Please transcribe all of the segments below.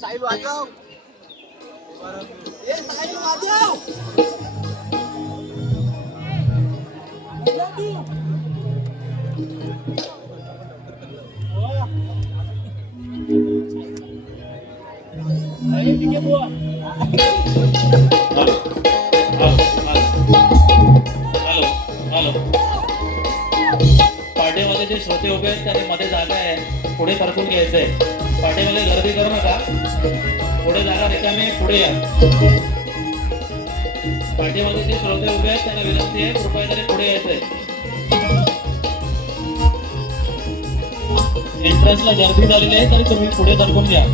साहिल वाजव. ए साहिल वाजव. पार्टीमध्ये जे श्रोते उभे आहेत त्यांनी मध्ये जागा आहे, पुढे सरकून घ्यायचंय. पार्टीमध्ये गर्दी करू नका, पुढे जागा रिकामी आहे, पुढे या. पार्टीमध्ये जे श्रोते उभे आहेत त्यांना विनंती आहे, कृपया तरी पुढे यायचंय. एंट्रन्सला गर्दी झालेली आहे तरी तुम्ही पुढे सरकून घ्या.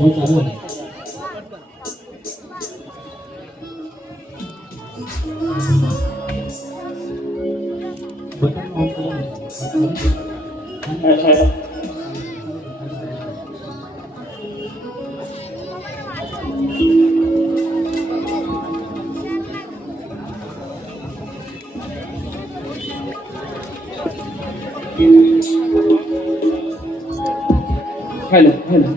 हो चालू आहे. बटन ऑन करा. Hello hello.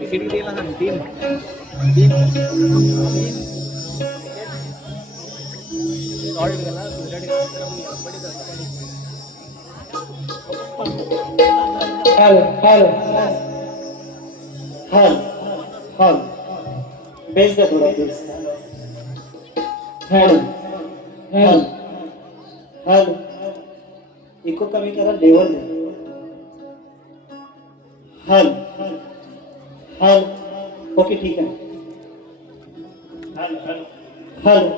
तिकीट दिला ना तीन ऑर्डर केला hello hello hello hello. Bass द्या थोडा bass. Hello hello hello. Echo कमी करा. लेवल द्या. Hello hello. ओके ठीक आहे. Hello hello hello.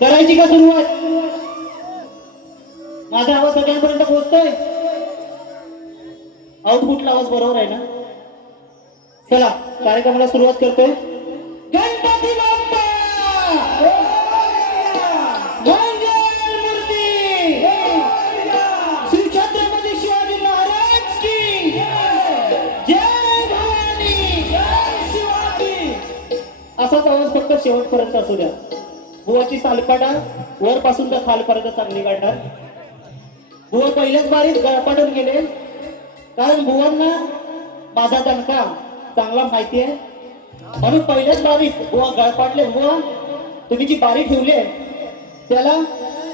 करायची का सुरुवात? माझा आवाज सगळ्यांपर्यंत पोहोचतोय? आउटपुटला आवाज बरोबर आहे ना? चला कार्यक्रमाला सुरुवात करतोय. गणपती बाप्पा मंगलमूर्ती. श्री छत्रपती शिवाजी महाराज की जय भवानी. असाच आवाज फक्त शेवटपर्यंत असू द्या. बुवाची सालपाटा वरपासून तर खालपर्यंत चांगली काढणार. बुवा पहिल्याच बारीत गळपाटून गेले, कारण बुवांना माझा दणका चांगला माहिती आहे, म्हणून पहिल्याच बारीत बुवा गळपाटले. बुवा तुम्ही जी बारी ठेवली त्याला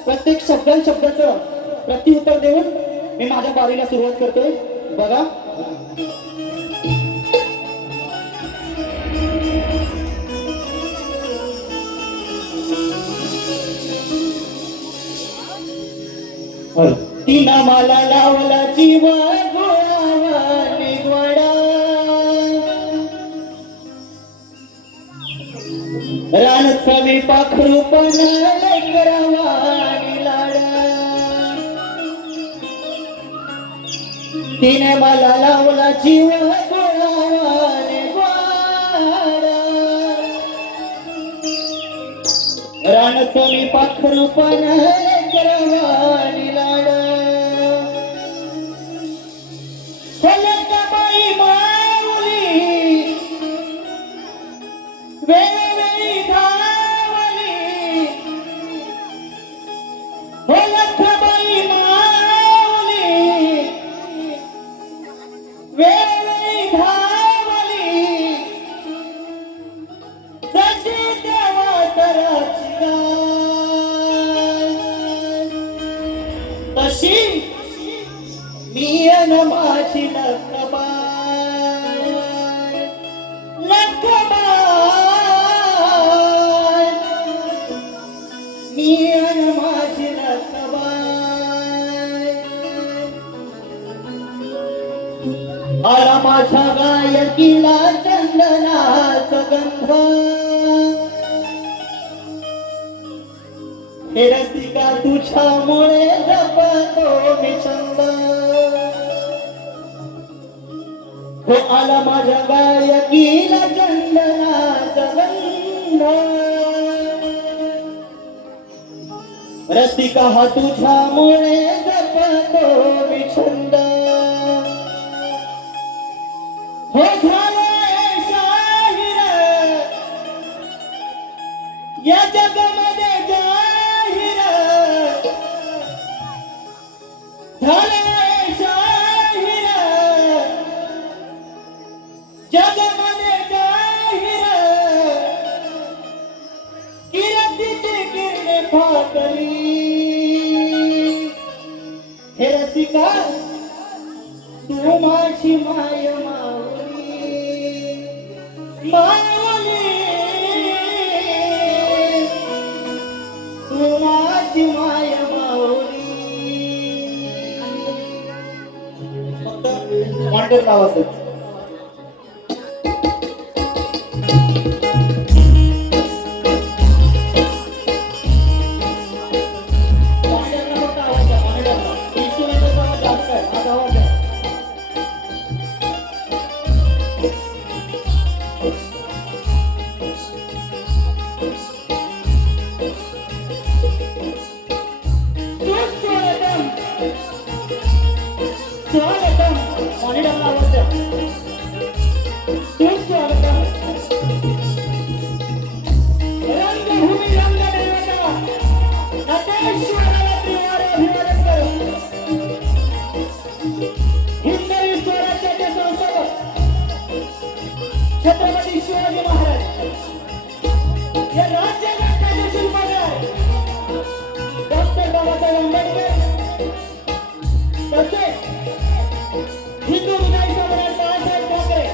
प्रत्येक शब्दाचं प्रत्युत्तर देऊन मी माझ्या बारीला सुरुवात करतोय. बघा तिना मला लावला जीव गोळावानी गोडा, रानसवी पाखरू पण लेकरावानी लाडा. तिने मला लावला जीव गोळावानी गोडा, रानसवी पाखरू पण लेकरावानी लाडा. वेळोवेळी धावली हो लखबाई माऊली, वेळोवेळी धावली जशी देवा तरची तशी मी अन माझी लखबाई. मी अन माझी लखबाई. आला माझ्या गायकीला चंदनाचा गंध, हे रसिका तुझ्यामुळे जपतो मी छंद. हो आला माझ्या गायकीला चंदनाचा गंध, रसिका हा तुझ्यामुळे जपतो मी छंद. का तू माझी माय माऊली माऊली तू माझी माय माऊली फक्त मॉनिटर लावायचं छत्रपती शिवाजी महाराज या राज्याचे शिल्पकार डॉक्टर बाबासाहेब आंबेडकर तसेच हिंदू विधायी सम्राट बाळासाहेब ठाकरे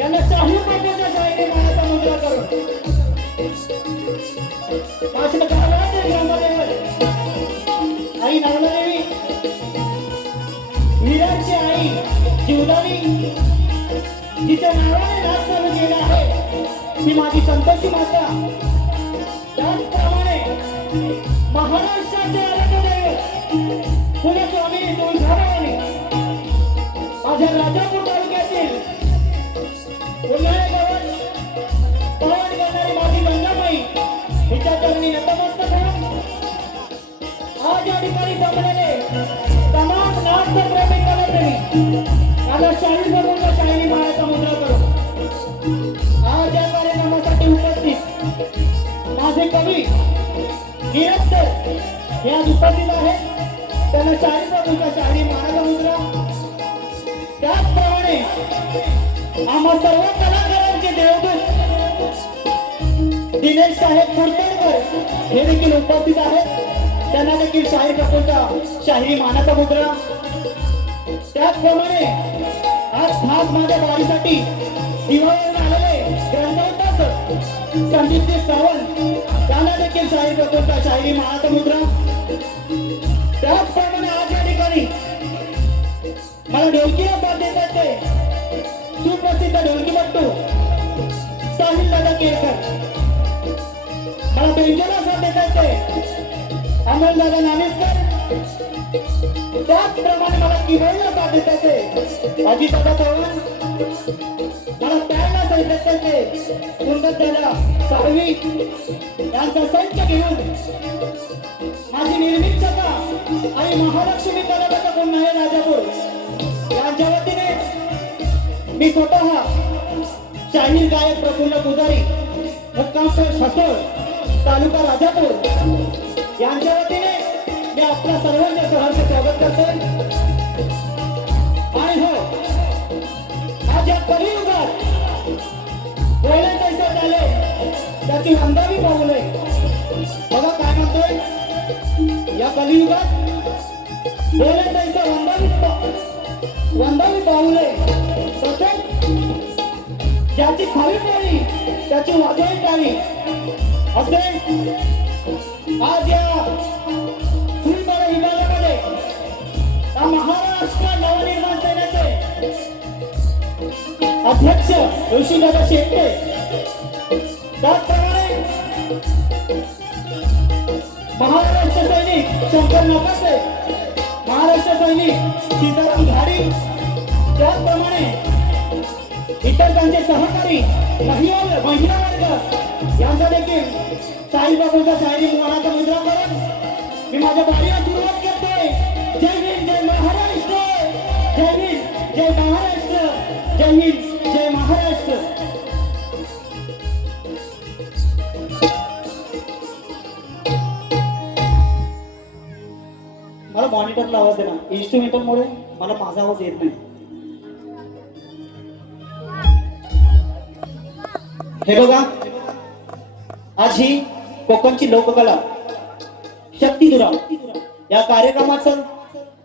यांना शाहू बापूच्या शाहीने मानाचा मुद्रा करून भाषण गावाचे ग्रामदेवत आई नागदेवी वीरांची आई जीवदानी जिच्या नावाने नाच चालू केला आहे ती माझी संतोषी माता त्याचप्रमाणे महाराष्ट्राचे आराध्यदैवत कुलस्वामी तुळजाभवानी माझ्या राजापूर तालुक्यातील उन्हाळे गावात पवार करणारी माझी गंगामाई हिच्या चरणी नतमस्तक होऊन आज या ठिकाणी जमलेले तमाम नाट्यप्रेमी कलाप्रेमी मला 40 वर्षांच्या शाहिरी माळ्याचा मुद्रा करून आज या कार्यक्रमासाठी उपस्थित माझे कवी निरंतर हे आज उपस्थित आहेत त्यांना 40 वर्षांच्या शाहिरी माळ्याचा मुद्रा त्याचप्रमाणे आम्हा सर्व कलाकारांचे देवदूत दिनेश साहेब कुडतरकर हे देखील उपस्थित आहेत त्यांना देखील शाहीर कपूरचा शाहिरी मानाचा मुद्रा त्याचप्रमाणे आज खास माझ्या वारीसाठी दिवाळीवरून आलेले ग्रंथावतास संदीपजी सावंत त्यांना देखील शाहीर कपूरचा शाहिरी मानाचा मुद्रा त्याचप्रमाणे आज या ठिकाणी मला ढोलकीला साथ देतात ते सुप्रसिद्ध ढोलकीपट्टू साहिल दादा केळकर मला बेंजोला साथ देतात ते अमोल दादा नामेसकर त्याचप्रमाणे मला किबोर्डला साथ देतात ते अजित दादा चव्हाण मला प्यायला साथ देतात ते सुंदर दादा साळवी यांचा संच घेऊन माझी निर्मित सभा आणि महालक्ष्मी कलापथक पुन्हा राजापूर यांच्या वतीने मी स्वतः शाहीर गायक प्रफुल्ल पुजारी मुक्काम हसोळ तालुका राजापूर यांच्या वतीने मी आपल्या सर्वांचे सहर्ष स्वागत करतोय आणि हो आज या कलियुगात बोलले तैसे झाले त्याची वंदावी पाऊले बघा काय म्हणतोय या कलियुगात बोलले तैसे वंदावी पाऊले तसेच ज्याची खाली पडली त्याची वाजवी टाळी असे आज या फुलबारा विभागामध्ये महाराष्ट्र नवनिर्माण सेनेचे अध्यक्ष ऋषीदादा शेट्टे त्याचप्रमाणे महाराष्ट्र सैनिक शंकर नकासे महाराष्ट्र सैनिक सीताराम घाडी त्याचप्रमाणे इतर त्यांचे सहकारी महिला वर्ग यांचा देखील साईबाबांचा शाहिरी मानाचा मुद्रा करून मी माझ्या बारीला सुरुवात करतोय जय हिंद जय महाराष्ट्र जय हिंद जय महाराष्ट्र जय हिंद जय महाराष्ट्र मला मॉनिटरला आवाज देना इन्स्ट्रुमेंटलमुळे मला माझा आवाज येत नाही हे बघा आज ही कोकणची लोककला शक्तिदुरा या कार्यक्रमाचं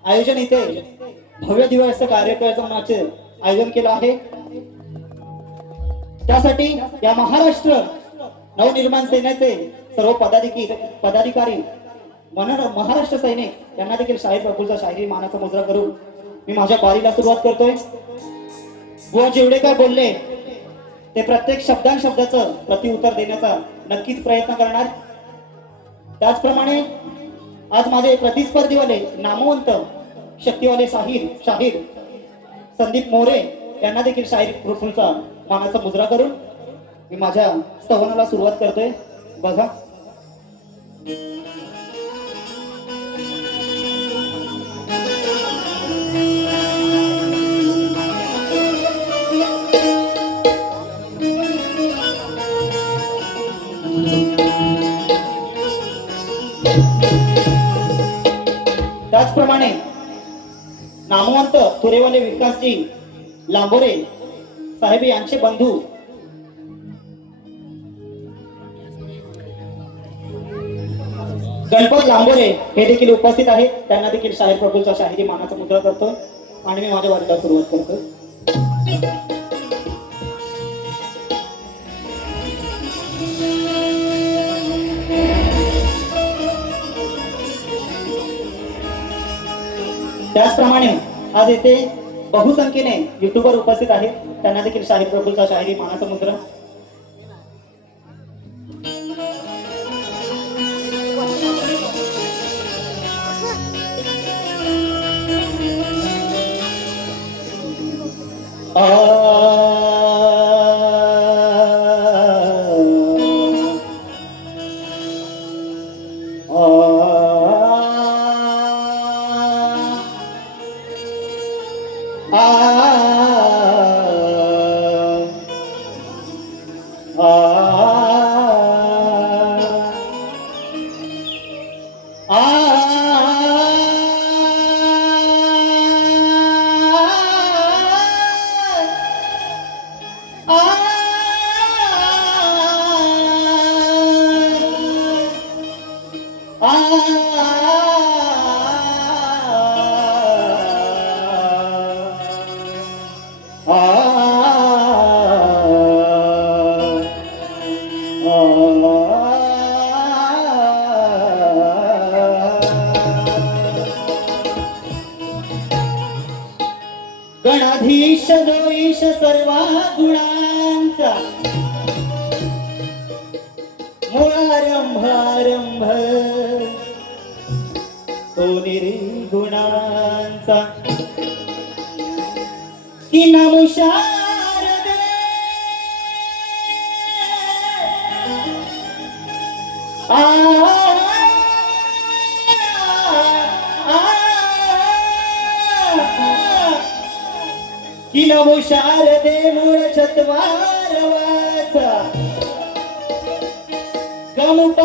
आयोजन इथे भव्य दिव्य असं कार्यक्रमाचे आयोजन केलं आहे. त्यासाठी या महाराष्ट्र नवनिर्माण सेनेचे सर्व पदाधिकारी महाराष्ट्र सैनिक यांना देखील शाहीर प्रफुल्लचा शाहिरी मानाचा मुजरा करून मी माझ्या बारीला सुरुवात करतोय. बुवा जेवढे काय बोलले ते प्रत्येक शब्दांशब्दाचं प्रतिउत्तर देण्याचा नक्कीच प्रयत्न करणार. त्याचप्रमाणे आज माझे प्रतिस्पर्धीवाले नामवंत शक्तीवाले शाहीर संदीप मोरे यांना देखील शाहीर प्रफुल्लचा मानाचा मुजरा करून मी माझ्या स्तवनाला सुरुवात करतोय. बघा, त्याचप्रमाणे नामवंत तुरेवाले विकासजी लांबोरे साहेब यांचे बंधू गणपत लांबोरे हे देखील उपस्थित आहेत. त्यांना देखील शाहीर प्रफुल्लचा शाहिरी मानाचा मुजरा करतोय आणि मी माझ्या वारीला सुरुवात करतोय. त्याचप्रमाणे आज येथे बहुसंख्येने युट्यूबर उपस्थित आहेत. त्यांना देखील शाहीर प्रफुल्लचा शाहिरी मानाचा मुजरा. गणाधीश जोईश सर्वा गुणांचा मूळारंभ आरंभ तो निर्गुणांचा की नमुशार दे की नमुशार दे मूळ चत्वारवाचा गमुपंथानंत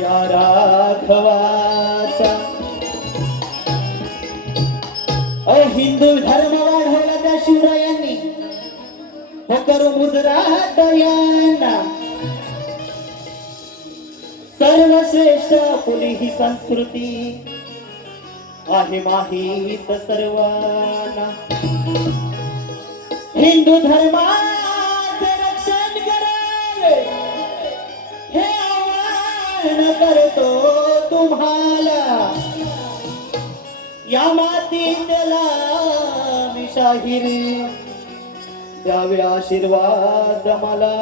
या राघवाचा हिंदू धर्म वाढवला त्या शिवरायांनी हो करू मुजरात यांना सर्वश्रेष्ठ आपली ही संस्कृती आहे माहीत सर्वांना. हिंदू धर्माचे रक्षण करावे हे आवाहन करतो तुम्हाला. या मातीतला मी शाहिरी द्यावे आशीर्वाद मला.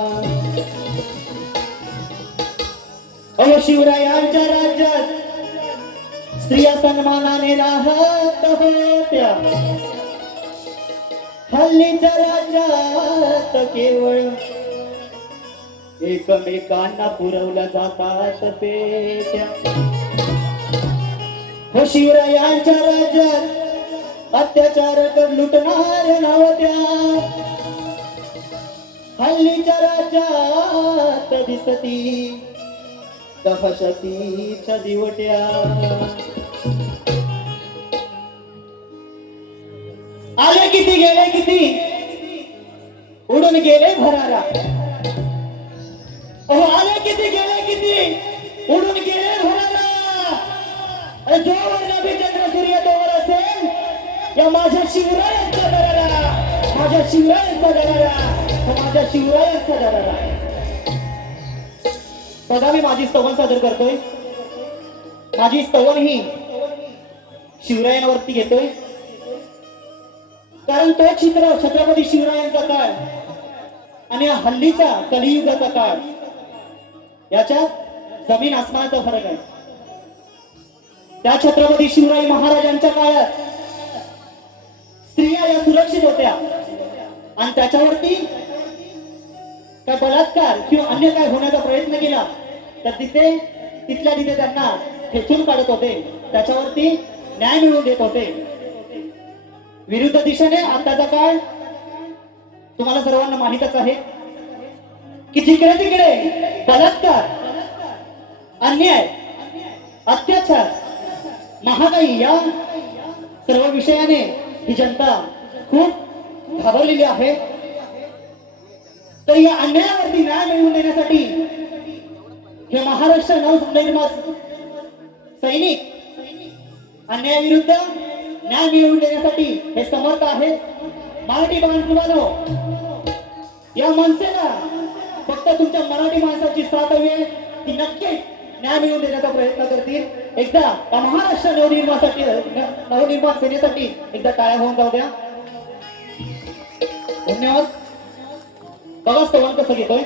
शिवरायांच्या राज्यात स्त्रिया सन्मानाने राहत होत्या. हल्लीच्या राज्यात केवळ एकमेकांना पुरवल्या जातात पेट्या. हो शिवरायांच्या राज्यात अत्याचार कर लुटणार नव्हत्या. हल्लीच्या राज्यात दिसती दहशतीच्या दिवट्या. आले किती गेले किती उडून गेले भरारा. आले किती गेले किती उडून गेले भरारा. माझ्या शिवरायांचा दरारा, माझ्या शिवरायांचा दरारा, माझ्या शिवरायांचा दरारा. बघा मी माझी स्तवन सादर करतोय. माझी स्तवन ही शिवरायांवरती घेतोय, कारण तो चित्र छत्रपती शिवरायांचा काळ आणि हल्लीचा कलियुगाचा काळ याच्यात जमीन आसमानाचा फरक आहे. त्या छत्रपती शिवराय महाराजांच्या काळात स्त्रिया या सुरक्षित होत्या आणि त्याच्यावरती काय बलात्कार किंवा अन्य काय होण्याचा प्रयत्न केला तर तिथल्या तिथे त्यांना खेचून काढत होते, त्याच्यावरती न्याय मिळवून देत होते. विरुद्ध दिशेने आताचा काळ तुम्हाला सर्वांना माहितच आहे की जिकडे तिकडे बलात्कार, अन्याय, अत्याचार, महागाई या सर्व विषयाने ही जनता खूप घाबरलेली आहे. तर या अन्यायावरती न्याय मिळवून देण्यासाठी हे महाराष्ट्र नवनिर्माण सैनिक अन्यायाविरुद्ध न्याय मिळवून देण्यासाठी हे समर्थ आहेत. मराठी बांधवांनो, या मनसेला फक्त तुमच्या मराठी माणसाची साथ हवी आहे, ती नक्कीच न्याय मिळवून देण्याचा प्रयत्न करतील. एकदा महाराष्ट्र नवनिर्माण सेनेसाठी एकदा टाळ्या होऊन जाऊ द्या. धन्यवाद. बघा स्तवन कसं घेतोय.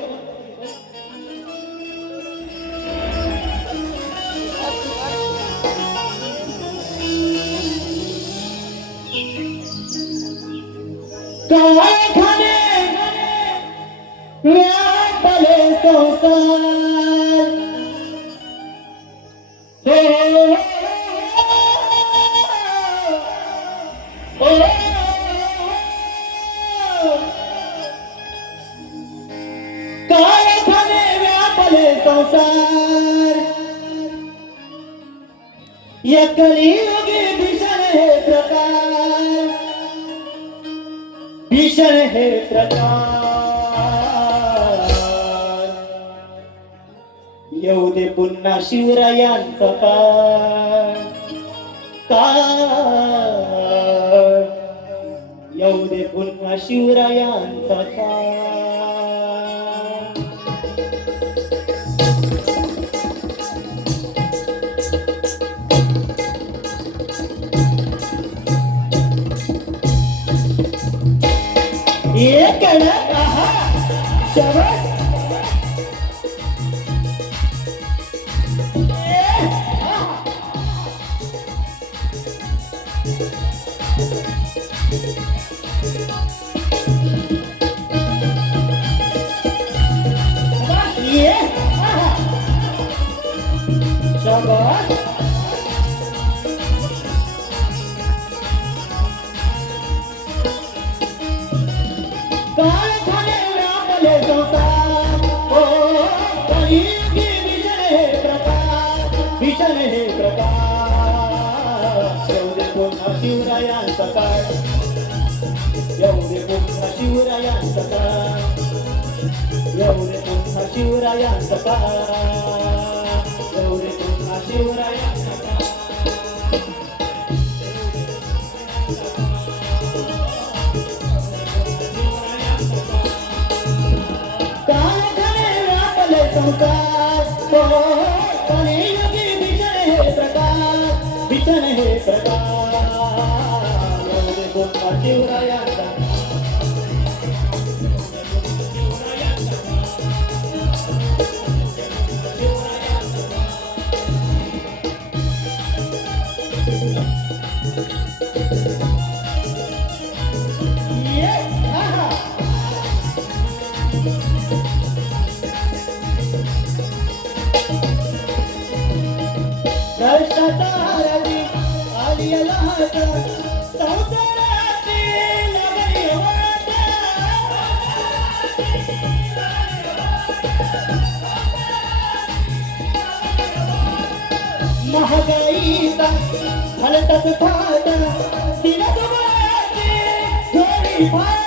कारखाने व्यापले संसार, कारखाने व्यापले संसार, या कलियुगी भीषण हे प्रकार, भीषण हे प्रकार. येऊ दे पुन्हा शिवरायांचा काळ, येऊ दे पुन्हा शिवरायांचा काळ. एक शबाश. शबाश. कारखाने व्यापले संसार, हो कलियुगी भीषण हे प्रकार, भीषण हे प्रकार. येऊ दे पुन्हा शिवरायांचा काळ, येऊ दे पुन्हा शिवरायांचा काळ, येऊ दे पुन्हा शिवरायांचा काळ, येऊ दे पुन्हा शिवरायांचा काळ. संसार, हो कलियुगी भीषण हे प्रकार, भीषण हे प्रकार. येऊ दे पुन्हा शिवरायांचा, भ्रष्टाचाराची आली लाट, संसाराची लागली वाट. महागाईचा हलतच फाट, दिनदुबळाची थोडी फाट.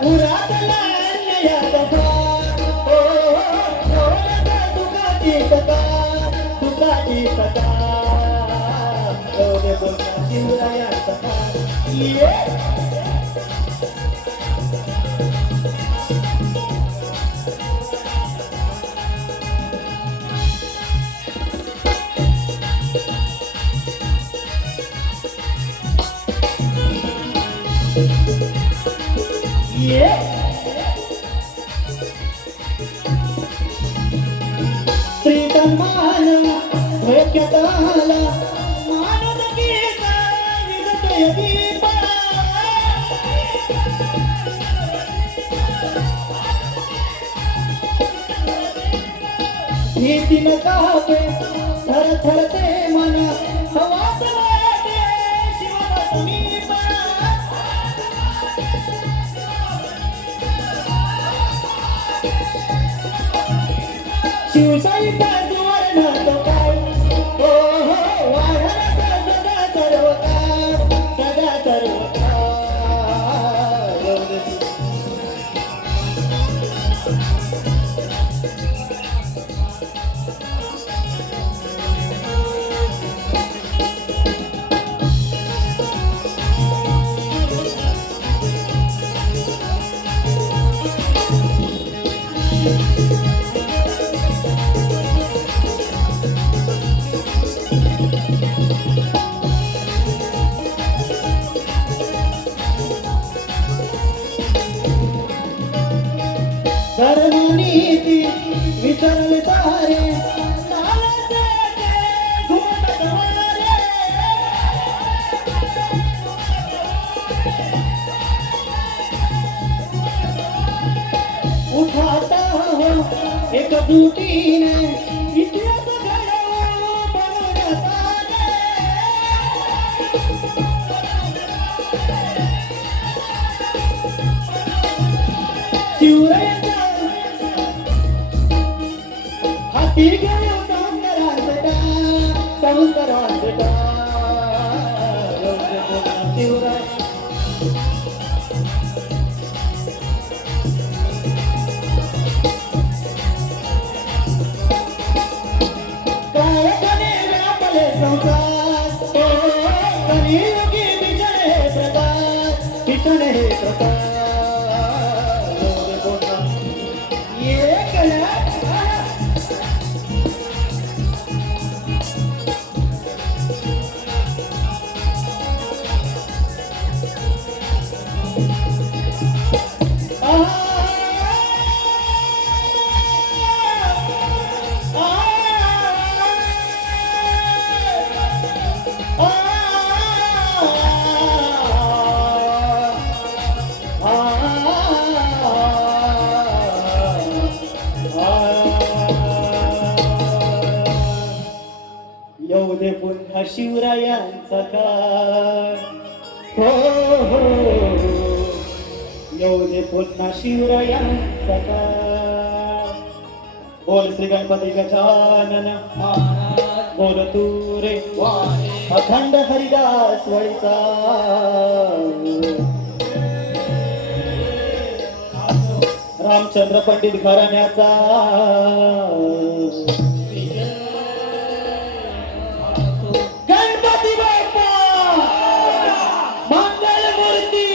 उरातला अन्यायाचा भार, हो डोळ्याचा दुखाची श्री सन्मान धोक्यात आला मानद गीता विजतय दीप नीती न कापे थर थरते मन हवाच वाटे शिवाला समीप शिवशाहीचा सुवर्ण तो काय हो हो वाढला सदा सर्वकाळ सदा सर्वकाळ धर्मनीती विसरले सारे लालचे घुमत वारे उठाता हो एकजुटीने इतिहास घडवू बनवण्याचा शिवरायांचा हाती घेऊ संस्कारांचा शिवराय काय कने व्यापले संसार कलियुगी भीषण हे प्रकार ये कला येऊ दे पुन्हा शिवरायांचा काळ हो हो येऊ दे पुन्हा शिवरायांचा काळ बोल श्री गणपती गजानन बोल तू रे अखंड हरिदास वळीचा रामचंद्र पंडित घराण्याचा गणपती बाप्पा मंगलमूर्ती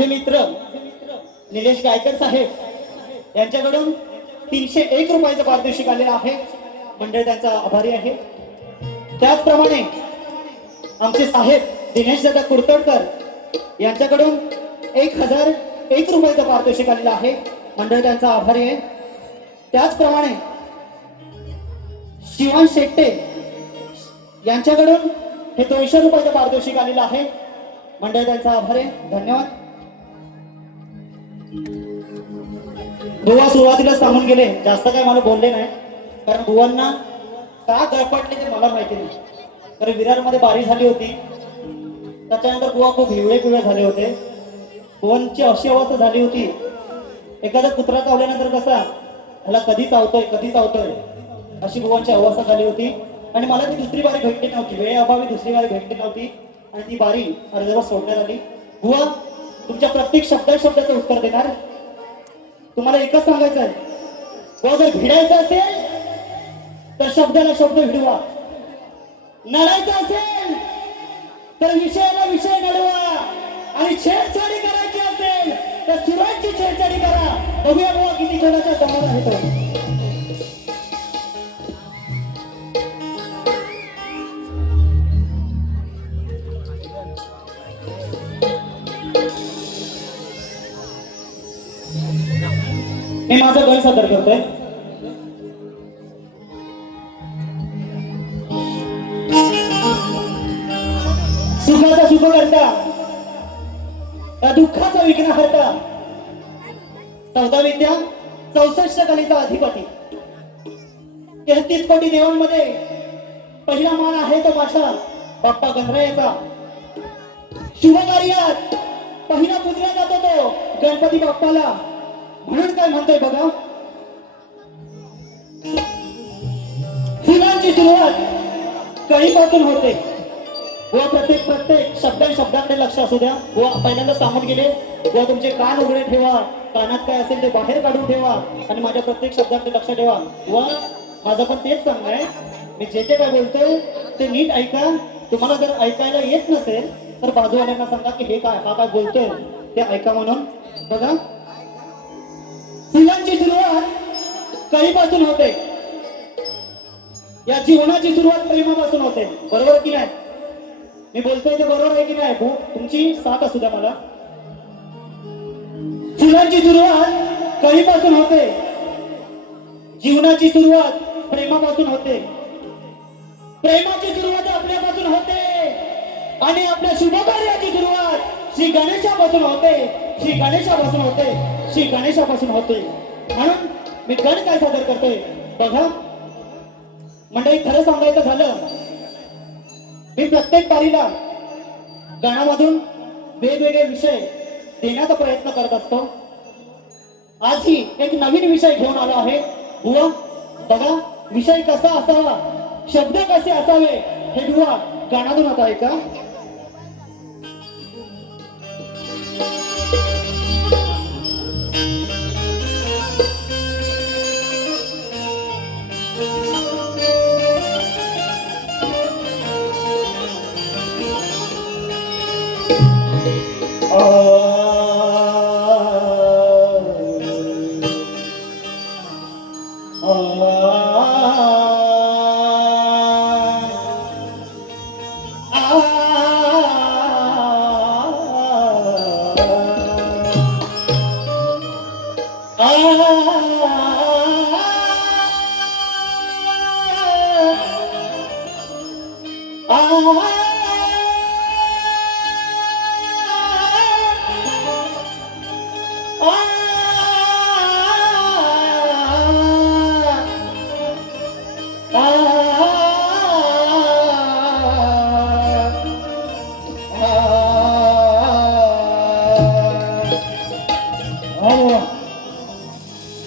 माझे मित्र निलेश गायकर साहेब यांच्याकडून 301 रुपयाचं पारितोषिक आलेलं आहे. मंडळ त्यांचा आभारी आहे. त्याचप्रमाणे आमचे साहेब दिनेश दादा कुरतडकर यांच्याकडून 1001 रुपयाचं पारितोषिक आलेलं आहे. मंडळ त्यांचा आभारी आहे. त्याचप्रमाणे शिवान शेट्टे यांच्याकडून हे 200 रुपयाचं पारितोषिक आलेलं आहे. मंडळ त्यांचा आभारी आहे. धन्यवाद. बुवा सुरुवातीला सांगून गेले, जास्त काय मला बोलले नाही, कारण बुवांना का गळपटले ते मला माहिती नाही. कारण विरारमध्ये बारी झाली होती, त्याच्यानंतर बुवा खूप हिवळे झाले होते. बुवांची अशी अवस्था झाली होती, एखादा कुत्रा चावल्यानंतर कसा ह्याला कधी चावतोय अशी बुवांची अवस्था झाली होती. आणि मला ती दुसरी बारी भेटली नव्हती, वेळेअभावी दुसरी बारी भेटली नव्हती आणि ती बारी अर्धवट सोडण्यात आली. बुवा तुमच्या प्रत्येक शब्दाचं उत्तर देणार. तुम्हाला एकच सांगायचं आहे, बुवा जर भिडायचं असेल तर शब्दाला शब्द भिडवा, नडायचं असेल तर विषयाला विषय नडवा, आणि छेडछाडी करायची असेल तर सुरांची छेडछाडी करा. बघूया बुवा किती कोणाच्या दमाला आहे तो. मी माझा गण सादर करतोय. सुखाचा सुख करता, त्या दुःखाचा विघ्न हरता, 14 विद्या 64 कलेचा अधिपती, 33 कोटी देवांमध्ये पहिला मान आहे तो माझा बाप्पा गणरायाचा. शुभ कार्यात पहिला पूजला जातो तो गणपती बाप्पाला. म्हणून काय म्हणतोय बघा, फुलांची सुरुवात कळीपासून होते. व प्रत्येक शब्दाकडे लक्ष असू द्या. व पहिल्यांदा सांगून गेले, व तुमचे कान उघडे ठेवा, कानात काय असेल ते बाहेर काढून ठेवा आणि माझ्या प्रत्येक शब्दाकडे लक्ष ठेवा. व माझं पण तेच सांगणं आहे, मी जे काय बोलतोय ते नीट ऐका. तुम्हाला जर ऐकायला येत नसेल तर बाजूवाल्यांना सांगा की हा काय बोलतोय ते ऐका म्हणून. बघा, फुलांची सुरुवात कळीपासून होते, या जीवनाची सुरुवात प्रेमापासून होते. बरोबर की नाही? मी बोलतोय ते बरोबर आहे की नाही? तुमची साथ असू द्या मला. फुलांची सुरुवात कळीपासून होते, जीवनाची सुरुवात प्रेमापासून होते, प्रेमाची सुरुवात आपल्यापासून होते, आणि आपल्या शुभ कार्याची सुरुवात श्री गणेशापासून होते, श्री गणेशापासून होते, श्री गणेशापासून होते. म्हणून मी गण काय सादर करतोय बघा. मंडळी, खरं सांगायचं झालं, मी प्रत्येक बारीला गणामधून वेगवेगळे विषय देण्याचा प्रयत्न करत असतो. आजही एक नवीन विषय घेऊन आलो आहे. बुवा बघा, विषय कसा असावा, शब्द कसे असावे हे बुवा गाण्यातून आता ऐका.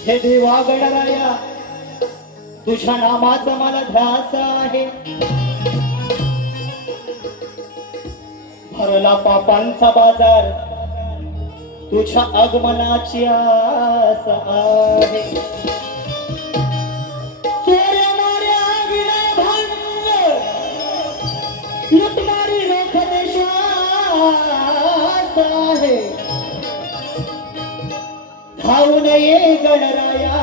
हे देवा गणराया, तुझ्या नामाचा मला ध्यास आहे. भरला पापांचा बाजार, तुझ्या आगमनाची आस आहे. लुटमारी रोख देशास आहे. धावून ये गणराया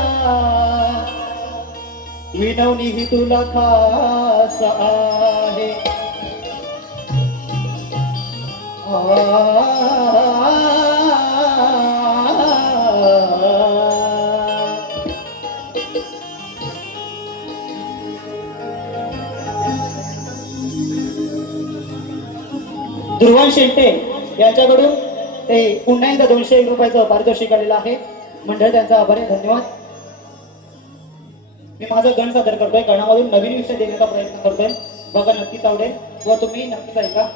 विनवणी ही तुला खास आहे. ध्रुवन शेट्टे यांच्याकडून ते पुन्हा एकदा 201 रुपयाचं पारितोषिक आलेलं आहे. मंडळ त्यांचा आभार आहे. धन्यवाद. मी माझं गण सादर करतोय. गणामधून नवीन विषय देण्याचा प्रयत्न करतोय. बघा नक्कीच आवडेल व तुम्ही नक्कीच ऐका.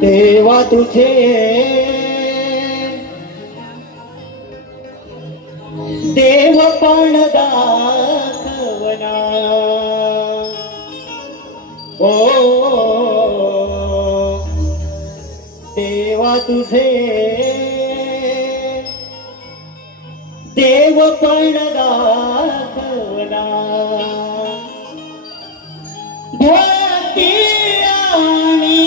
देवा तुझे देव पण दाखवना ओ देवा तुझे देव पण दाखवना भक्ती आणि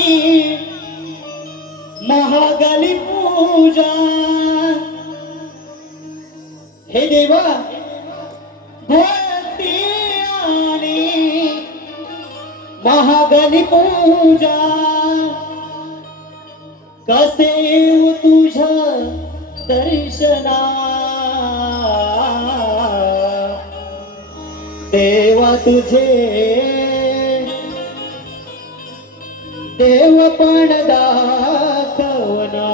महागली पूजा हे देवा भक्ती आणि महागली पूजा कसे येऊ तुझ्या दर्शना देवा तुझे देव पण दाखवना.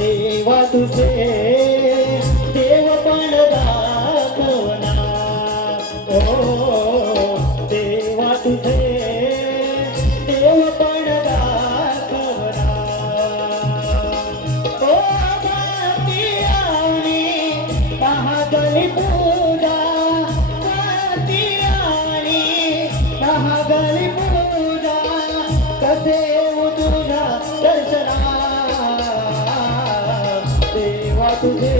देवा तुझे देव पण दाखवना ओ देवा तुझे देव पण दाखवना ओ भक्ती आणि महागली पूजा भक्ती आणि महागली पूजा कसे येऊ तुझ्या दर्शना देवा तुझे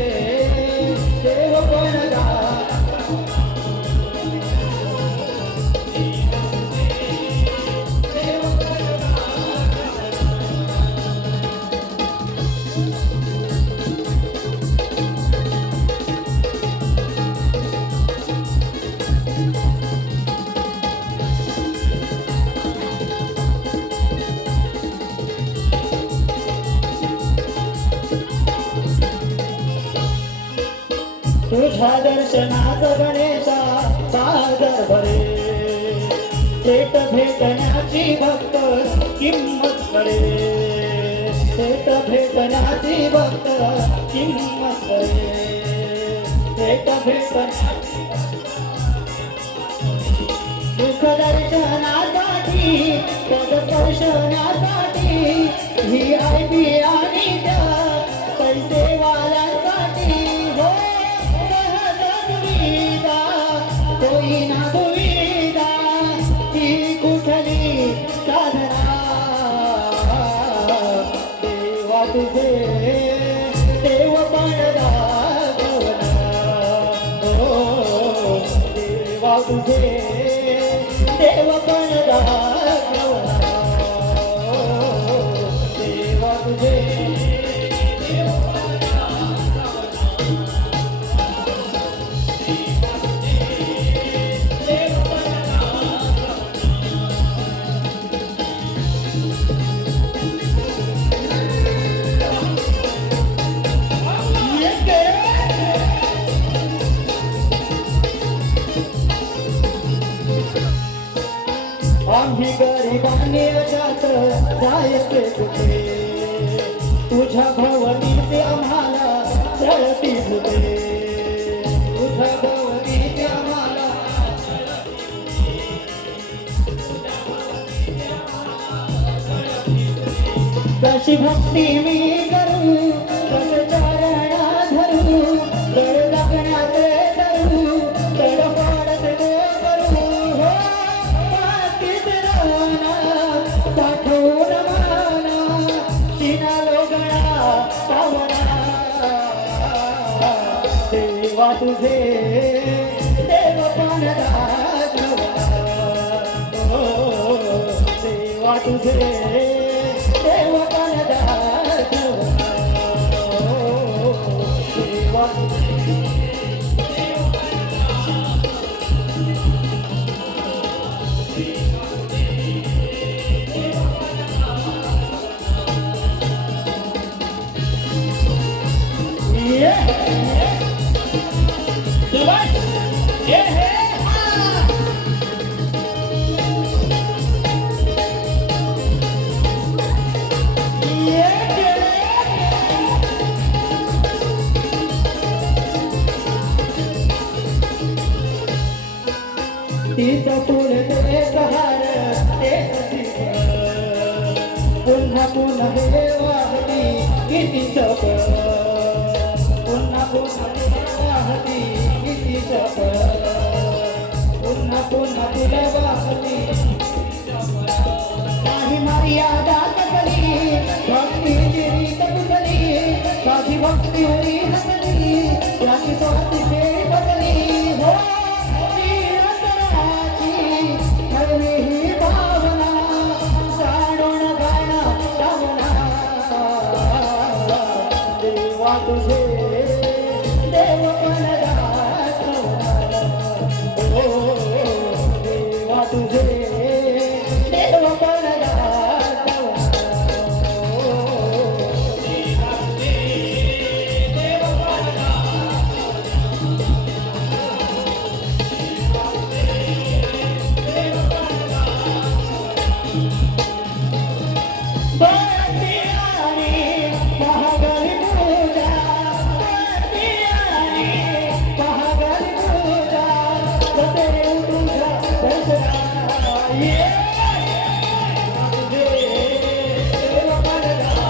देव पण तुझ्या दर्शनाचा गणेशा सागर भरे थेट भेटण्याची भक्त किंमत करे थेट भेटण्याची भक्त किंमत करे थेट भेटण्याची सुख दर्शनासाठी पद स्पर्शनासाठी VIP आणि त्या पैसे वाल्यांसाठी हो कोई ना दुविधा ही कुठली साधना देवा तुझे देव पण दाखवना ओ देवा तुझे देव पण दाखवना देवा तुझे आम्ही गरिबांनी अशात जायचे कुठे तुझ्या भवनीचे आम्हाला चळती होते कशी भक्ती मी करू कसे चरणा धरू तळ जगण्याचे धरू तडफडते तो करू हो पाठीत राहणा साठवून माना शिना लोगणा सावना देवा तुझे देव पण दाखवा देवा तुझे देव पण दाखवा देवा तिचं फुल तेच हार तेच शिखर पुन्हा पुन्हा हे वाहती किती चप पुन्हा पुन्हा हे वाहती किती चप पुन्हा पुन्हा तुला वाहती नाही मर्यादा कसली भक्तीची रीत कुठली माझी भक्ती होती हसली याची स्वाती फेरी बसली हो तुझे देव पण दाखवा ओ देवा तुझे देव पण दाखवा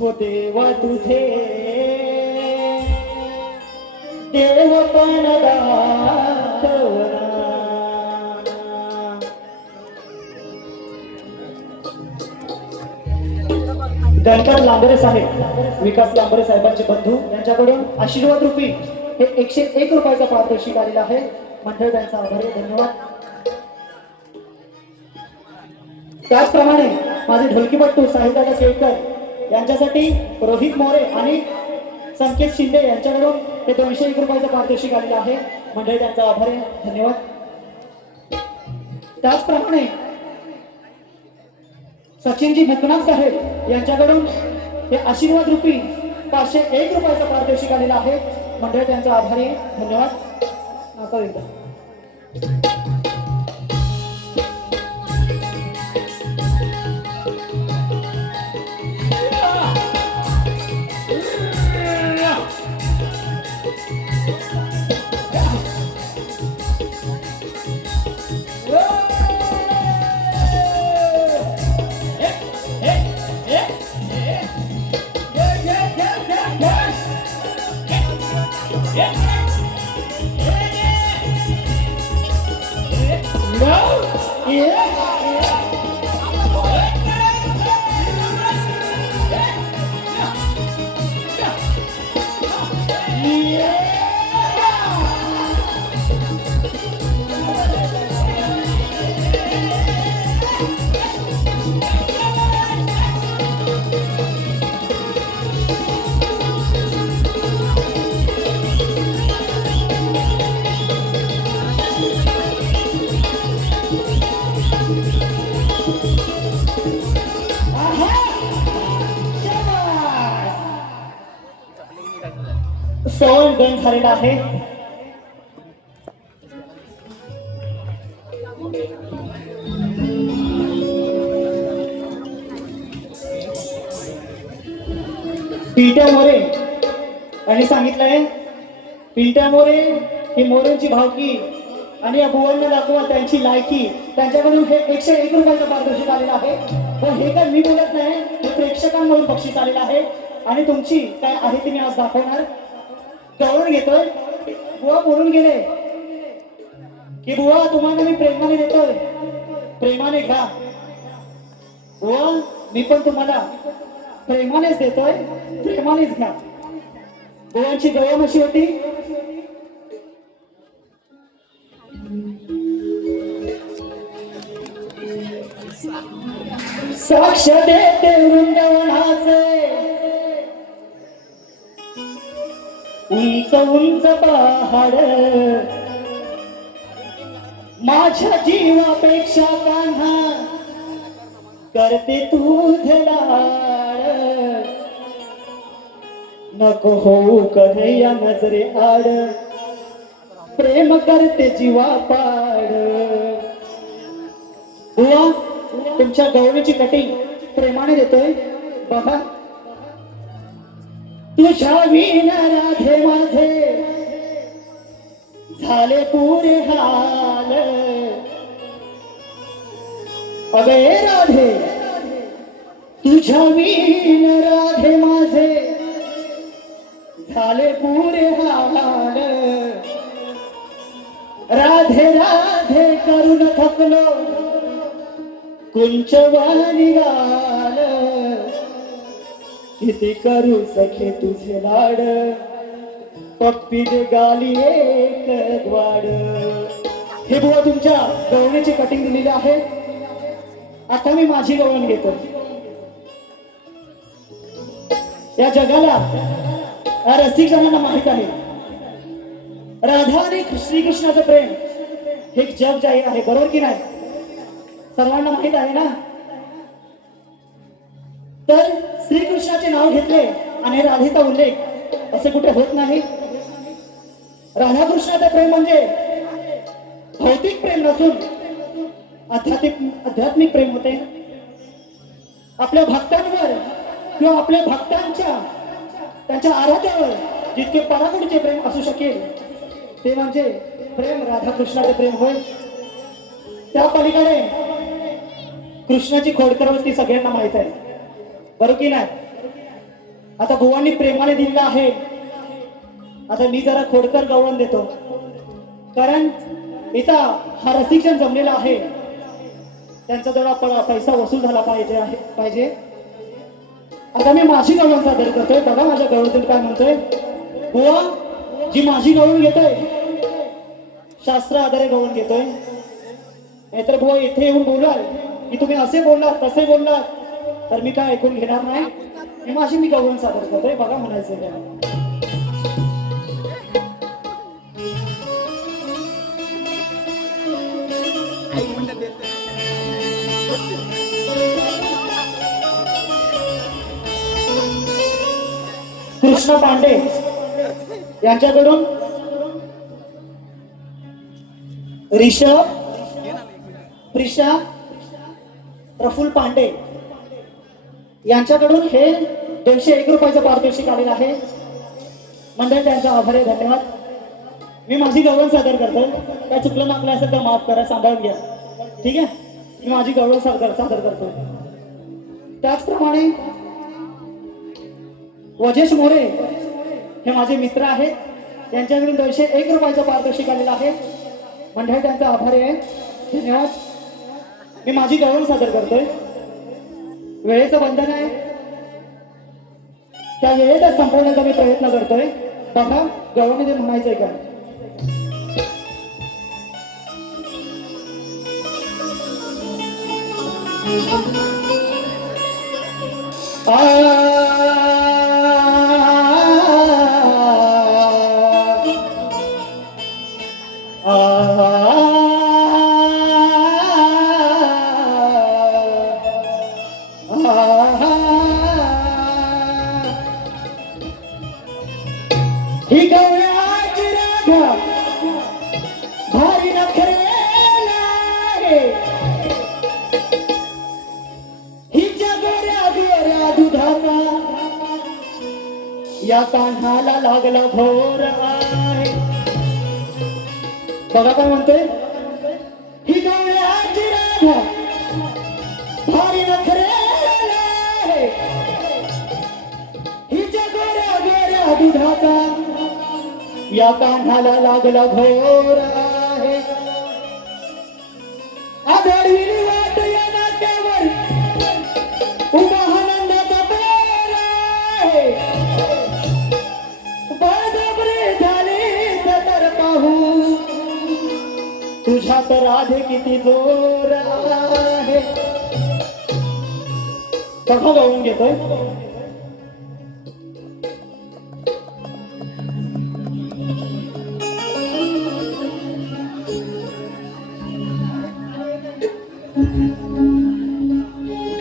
हो देवा तुझे देव पण दाखवना गणपत लांबरे साहेब विकास लांबरे साहेबांचे बंधू यांच्याकडून आशीर्वाद रूपी हे 101 रुपयाचा पारितोषिक आलेला आहे. मंडळ त्यांचा आभारी आहे. धन्यवाद. त्याचप्रमाणे माझे ढोलकीपट्टू साहिलदादा केळकर यांच्यासाठी रोहित मोरे आणि संकेत शिंदे यांच्याकडून हे 201 रुपयाचं पारितोषिक आलेलं आहे. मंडळी त्यांचा आभारी आहे. धन्यवाद. त्याचप्रमाणे सचिनजी मुकनाथ साहेब यांच्याकडून हे आशीर्वाद रूपी 501 रुपयाचं पारितोषिक आलेलं आहे. मंडळी त्यांचा आभारी आहे. धन्यवाद. आता एकदा सवय गण झालेला आहे. पिंट्या मोरे आणि सांगितलंय, पिंट्या मोरे ही मोरेंची भावकी आणि या बुवांना दाखवा त्यांची लायकी. त्यांच्याकडून हे 101 रुपयाचं पारितोषिक आलेलं आहे. पण हे काय मी बोलत नाही, हे प्रेक्षकांकडून बक्षीस आलेलं आहे. आणि तुमची काय आहे ती मी आज दाखवणार. गवळण घेतोय. बुवा बोलून गेले की बुवा तुम्हाला मी प्रेमाने देतोय, प्रेमाने घ्या. बुवा मी पण तुम्हाला प्रेमानेच देतोय, प्रेमानेच घ्या. बुवांची गवळण अशी होती. साक्ष देते वृंदावनाचे उंच उंच पहाड, माझ्या जीवापेक्षा कान्हा करते तुझे लाड. नको होऊ कधी या नजरे आड, प्रेम करते जीवा पाड. बुवा तुमच्या गवळीची कटिंग प्रेमाने देतोय बघा. तुझ्या विना राधे माझे झाले पुरे हाल. अगे राधे तुझ्या विना राधे माझे झाले पुरे हाल. राधे राधे करून थकलो कुंचवानी गाल. किती करू सखे तुझे लाड, पप्पी दे गाली एक द्वाड. हे बुवा तुमच्या गवळणीची कटिंग दिलेली आहे. आता मी माझी गवळण घेतो. या जगाला रसिक जणांना माहित आहे, राधा आणि श्रीकृष्णाचं प्रेम हे जग जाहीर आहे, बरोबर की नाही? सर्वांना माहित आहे ना. तर श्रीकृष्णाचे नाव घेतले आणि राधेचा उल्लेख असे कुठे होत नाही. राधाकृष्णाचे प्रेम म्हणजे भौतिक प्रेम नसून आध्यात्मिक प्रेम होते. आपल्या भक्तांवर किंवा आपल्या भक्तांच्या त्यांच्या आराध्यावर जितके पराकुटीचे प्रेम असू शकेल ते म्हणजे प्रेम राधाकृष्णाचे प्रेम होय. त्या पलीकडे कृष्णाची खोडकरवस्ती सगळ्यांना माहित आहे, बरोबर की नाही? आता बुवांनी प्रेमाने दिलेला आहे. आता मी जरा खोडकर गवळण देतो, कारण इथं हा रसिकजन जमलेला आहे. त्यांचा जरा पैसा वसूल झाला पाहिजे. आता मी माझी गवळण सादर करतोय. बघा माझ्या गवळणीत काय म्हणतोय. बुवा जी माझी गवळण घेतोय शास्त्र आधारे गवळण घेतोय. नाहीतर बुवा इथे येऊन बोलाल की तुम्ही असे बोललात तसे बोललात तर मी काय ऐकून घेणार नाही. मी माझी गवळण सादर करतोय. बघा म्हणायचं कृष्ण पांडे यांच्याकडून ऋषभ, प्रिशा, प्रफुल्ल पांडे यांच्याकडून हे 201 रुपयाचं पारितोषिक आलेलं आहे. मंडळ त्यांचा आभार आहे, धन्यवाद. मी माझी गवळण सादर करतो. काय चुकलं मागलं असेल तर माफ करा, सांभाळून घ्या, ठीक आहे? मी माझी गवळण सादर करतो. त्याचप्रमाणे वजेश मोरे हे माझे मित्र आहेत. त्यांच्याकडून 201 रुपयाचं पारितोषिक आलेलं आहे. मंडळ त्यांचा आभारी आहे, धन्यवाद. मी माझी गवळण सादर करतोय. वेळेचं बंधन आहे, त्या वेळेतच संपवण्याचा मी प्रयत्न करतोय. बघा गवळणीने म्हणायचंय का. ही गवळाची राधा भारी नखरेला या कान्हाला लागला घोर आहे. बघा काय म्हणतोय, ही गवळ्याची राधा भारी नखरेला आहे. हिच्या गोऱ्या गोऱ्या दुधाचा या कान्हाला लागला घोर आहे. आदळविली वाट या नाट्यावर उभा आनंदाचा पेर आहे. बळजबरी झाली तर पाहू तुझ्यात राधे किती जोर आहे. कथा गाऊन घेतोय.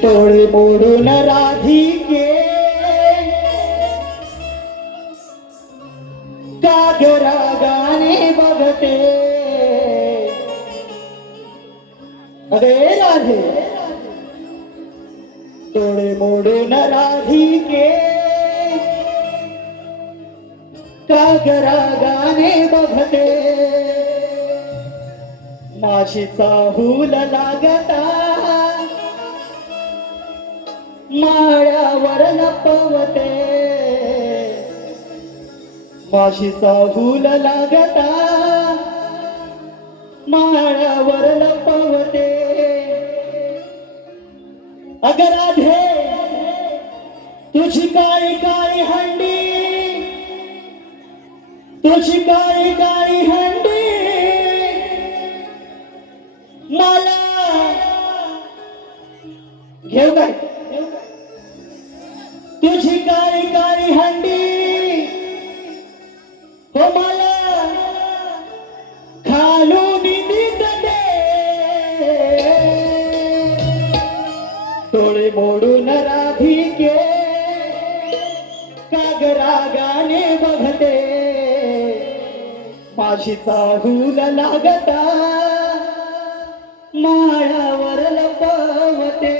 डोळे मोडून राधिके कागरागाने बघते. अरे राधे, डोळे मोडून राधिके कागरागाने बघते. माशीचा हूल लागता माळ्यावर लपवते. माशीचा हूल लागता माळ्यावर लपवते. अगर राधे तुझी काळी काळी हंडी, तुझी काळी काळी हंडी मला घेऊ काय. तुझी काळी काळी हंडी हो मला खालून दिसते. डोळे मोडून राधिके कागरागाने बघते. माशीचा हूल लागता माळावर लपवते.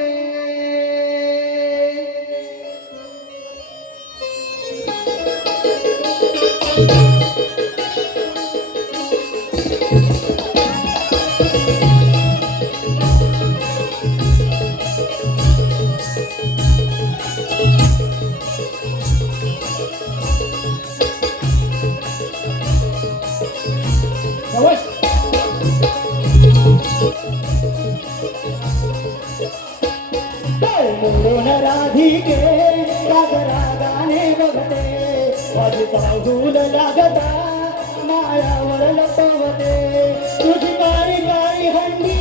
मोडून राधिके कागरागाने बघते. माझीचा हूल लागता माळावर लपवते. तुझी काळी काळी हंडी,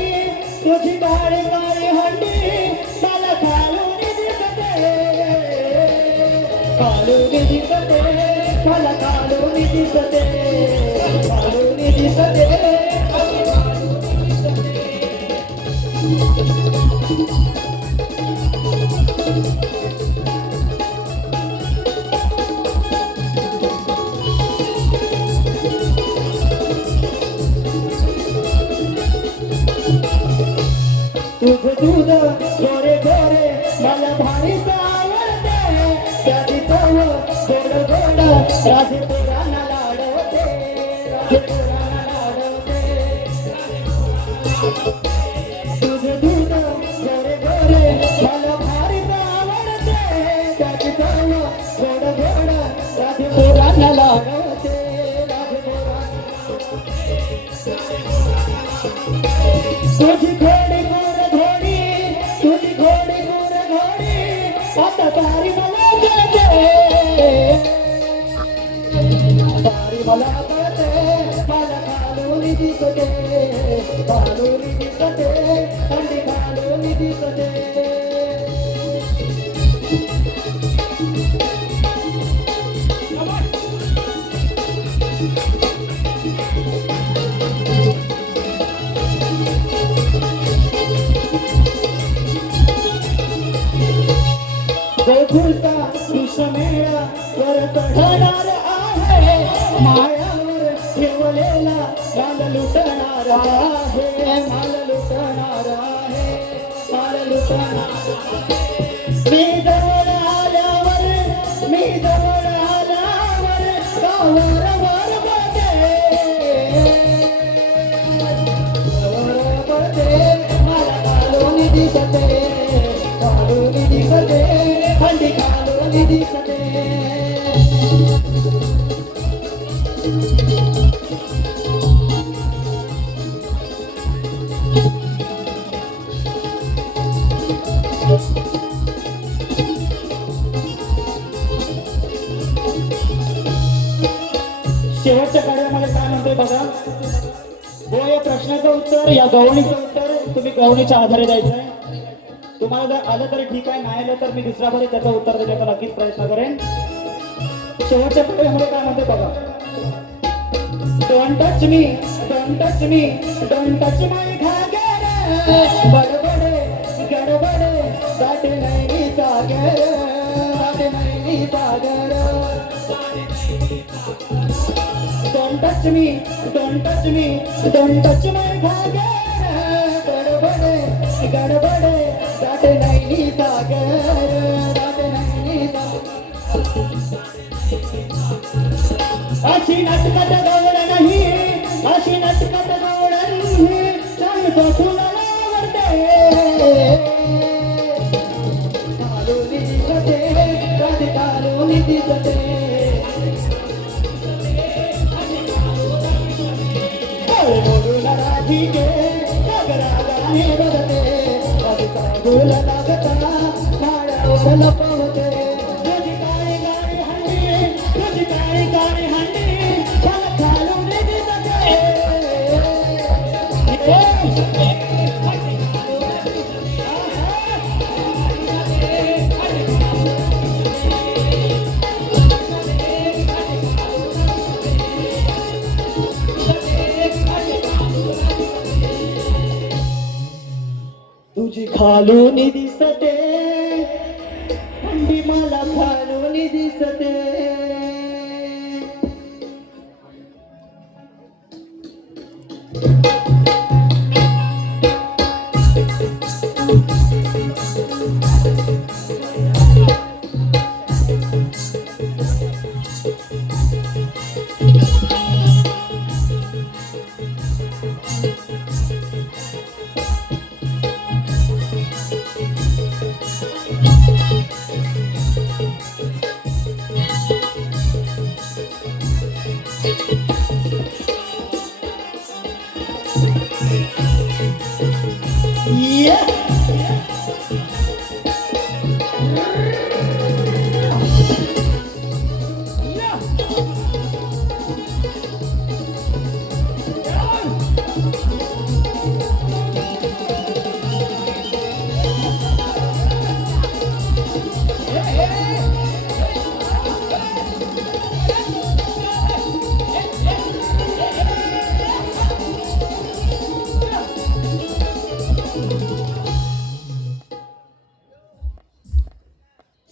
तुझी काळी काळी हंडी मला खालून दिसते. खालून दिसते मला खालून दिसते. खालून दिसते. तुझं दूध गोरे गोरे मला भारीच आवडते. त्याची चव गोड गोड राधे पोरांना लाडवते. राधे पोरांना लाडवते. तुझं दूध गोरे गोरे मला भारीच आवडते. त्याची चव गोड गोड राधे पोरांना लाडवते. राधे पोरांना तुझी घोडी तुझी घोडी गोर घोडी आता सारी मला कळते. सारी मला कळते. मला घालून दिसते. घालून दिसते. थंडी घालून दिसते. गोकुळचा कृष्णमेळा वर चढणार आहे. मायावर ठेवलेला माल लुटणार आहे. माल लुटणार आहे. माल लुटणार. मी जवळ आल्यावर दिसते घालून दिसते हंडी घालून दिसते. शेवटच्या कार्यामध्ये काय म्हणतोय बघा. हो, या प्रश्नाचं उत्तर, या गवणीचं उत्तर तुम्ही गवणीच्या आधारे द्यायचंय. तुम्हाला जर आलं तर ठीक आहे, नाही आलं तर मी दुसऱ्या बरे त्याचं उत्तर देण्याचा नक्कीच प्रयत्न करेन. शेवटच्या कार्यामध्ये काय म्हणतोय बघा. Don't touch me, don't touch me, don't touch my घागर, बडबडे गडबडे दाटे नाही सागर, दाटे नाही सागर. Don't touch me, don't touch me, don't touch my घागर, बडबडे गडबडे दाटे नाही सागर, दाटे नाही सागर. अशी नाटकात गवळ नाही, अशी नाटकात गवळ नाही, सांगतो तुला आवडते. घालून दिसते, राधी घालून दिसते. बोलूला राधिके गगरागाने बदते, बोल लागता माळ्यावर लपवते. तुझी काळी काळी हंडी, तुझी काळी काळी हंडी मला घालून दिसते. तुझी खालून दिसते हंडी मला खालून दिसते.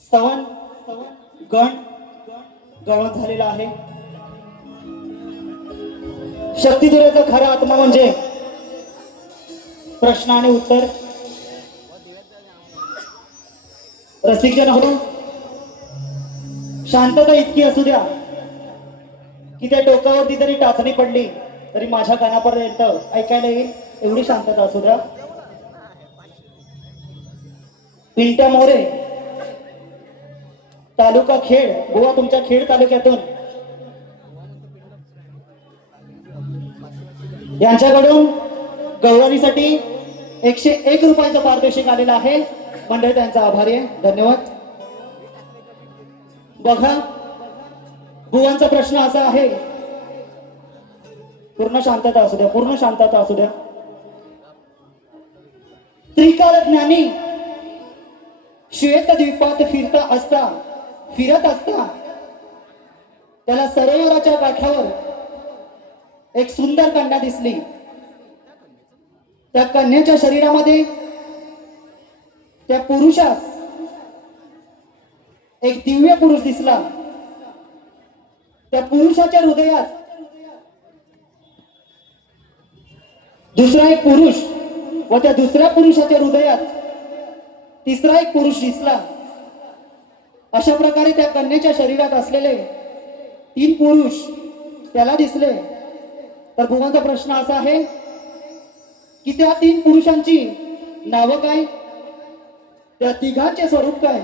स्तवन गण गवळण झालेला आहे. शक्तिधुराचा खरा आत्मा म्हणजे प्रश्न आणि उत्तर. रसिकजन हो, शांतता इतकी असू द्या की त्या टोकावरती जरी टाचणी पडली तरी माझ्या कानापर्यंत ऐकायला येईल, एवढी शांतता असू द्या. पिंट्या मोरे, तालुका खेड, गोवा, तुमच्या खेड तालुक्यातून यांच्याकडून गवळणीसाठी 101 रुपयाचं पारितोषिक आलेलं आहे. मंडळ त्यांचा आभारी आहे, धन्यवाद. बघा, बुवांचा प्रश्न असा आहे, पूर्ण शांतता असू द्या, पूर्ण शांतता असू द्या. त्रिकाल ज्ञानी श्वेत द्वीपात फिरत असता त्याला सरोवराच्या काठावर एक सुंदर कन्या दिसली. त्या कन्याच्या शरीरामध्ये त्या पुरुषास एक दिव्य पुरुष दिसला. त्या पुरुषाच्या हृदयात दुसरा एक पुरुष व त्या दुसऱ्या पुरुषाच्या हृदयात तिसरा एक पुरुष दिसला. अशा प्रकारे त्या कन्येच्या शरीरात असलेले 3 पुरुष त्याला दिसले. तर बुवांचा प्रश्न असा आहे की त्या 3 पुरुषांची नावं काय? त्या तिघांचे स्वरूप काय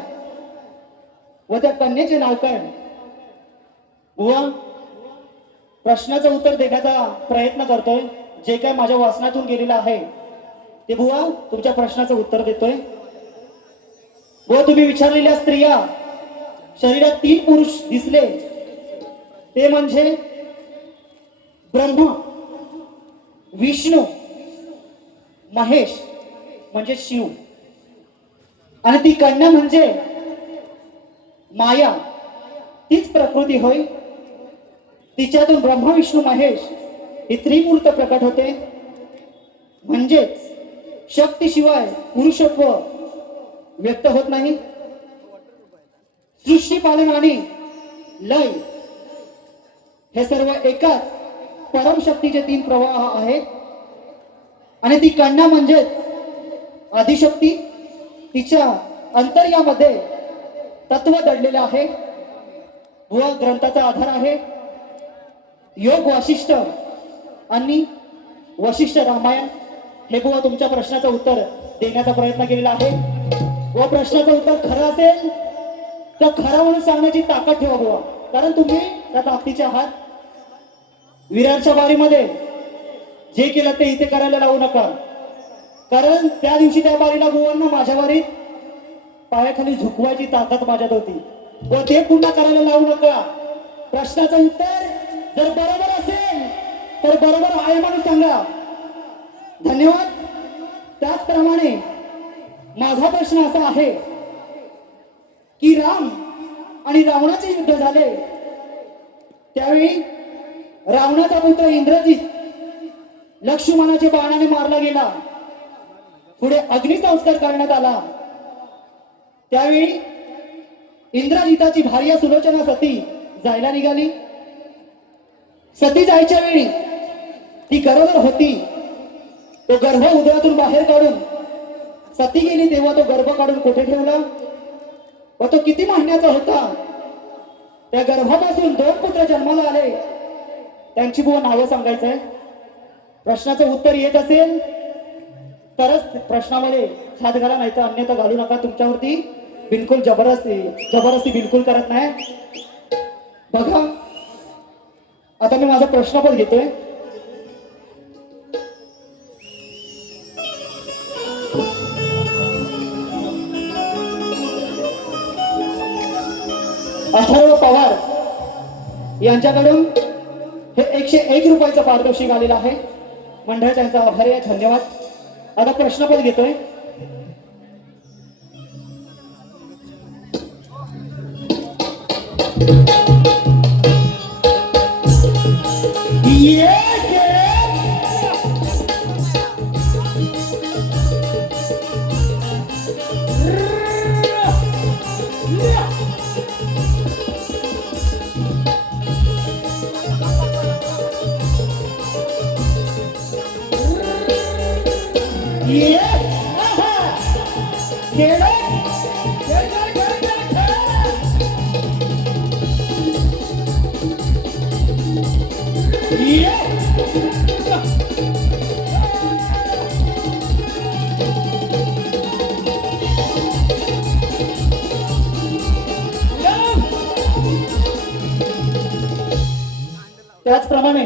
व त्या कन्येचे नाव काय? बुवा, प्रश्नाचं उत्तर देण्याचा प्रयत्न करतोय. जे काय माझ्या वाचनातून गेलेलं आहे ते बुवा तुमच्या प्रश्नाचं उत्तर देतोय. बुवा, तुम्ही विचारलेल्या स्त्रिया शरीरात 3 पुरुष दिसले, ते म्हणजे ब्रह्मा, विष्णू, महेश म्हणजे शिव, आणि ती कन्या म्हणजे माया, तीच प्रकृती होय. तिच्यातून ब्रह्मा, विष्णू, महेश हे त्रिमूर्त प्रकट होते. म्हणजेच शक्तीशिवाय पुरुषत्व व्यक्त होत नाही. सृष्टी पालन आणि लय हे सर्व एकाच परमशक्तीचे 3 प्रवाह आहेत. आणि ती कन्या म्हणजेच आदिशक्ती, तिच्या अंतर्यामध्ये तत्व दडलेलं आहे. व ग्रंथाचा आधार आहे योग वासिष्ठ आणि वशिष्ठ रामायण. हे बुवा तुमच्या प्रश्नाचं उत्तर देण्याचा प्रयत्न केलेला आहे. व प्रश्नाचं उत्तर खरं असेल तर खरं म्हणून सांगण्याची ताकद ठेवा बुवा, कारण तुम्ही त्या ताकदीचे आहात. विरारच्या बारीमध्ये जे केलं ते इथे करायला लावू नका, कारण त्या दिवशी त्या बारीला बुवांना माझ्या बारीत पायाखाली झुकवायची ताकद माझ्यात होती. व ते पुन्हा करायला लावू नका. प्रश्नाचं उत्तर जर बरोबर असेल तर बरोबर आहे म्हणून सांगा. धन्यवाद. त्याचप्रमाणे माझा प्रश्न असा आहे की राम आणि रावणाचे युद्ध झाले, त्यावेळी रावणाचा पुत्र इंद्रजित लक्ष्मणाच्या बाणाने मारला गेला. पुढे अग्निसंस्कार करण्यात आला. त्यावेळी इंद्रजिताची भार्या सुलोचना सती जायला निघाली. सती जायच्या वेळी ती गरोदर होती. तो गर्भ उदरातून बाहेर काढून सती गेली, तेव्हा तो गर्भ काढून कुठे ठेवला व तो किती महिन्याचा होता? त्या गर्भापासून 2 पुत्र जन्माला आले, त्यांची बुवा नावं सांगायचंय. प्रश्नाचं उत्तर येत असेल तरच प्रश्नामध्ये हात घाला, नाही तर अन्यथा घालू नका. तुमच्यावरती बिलकुल जबरदस्ती बिलकुल करत नाही. बघा, आता मी माझा प्रश्न पण घेतोय. अथर्व पवार यांच्याकडून हे 101 रुपयाचं पारितोषिक आलेलं आहे. मंडळ त्यांचा आभारी आहे. धन्यवाद. आता प्रश्न पण घेतोय. त्याचप्रमाणे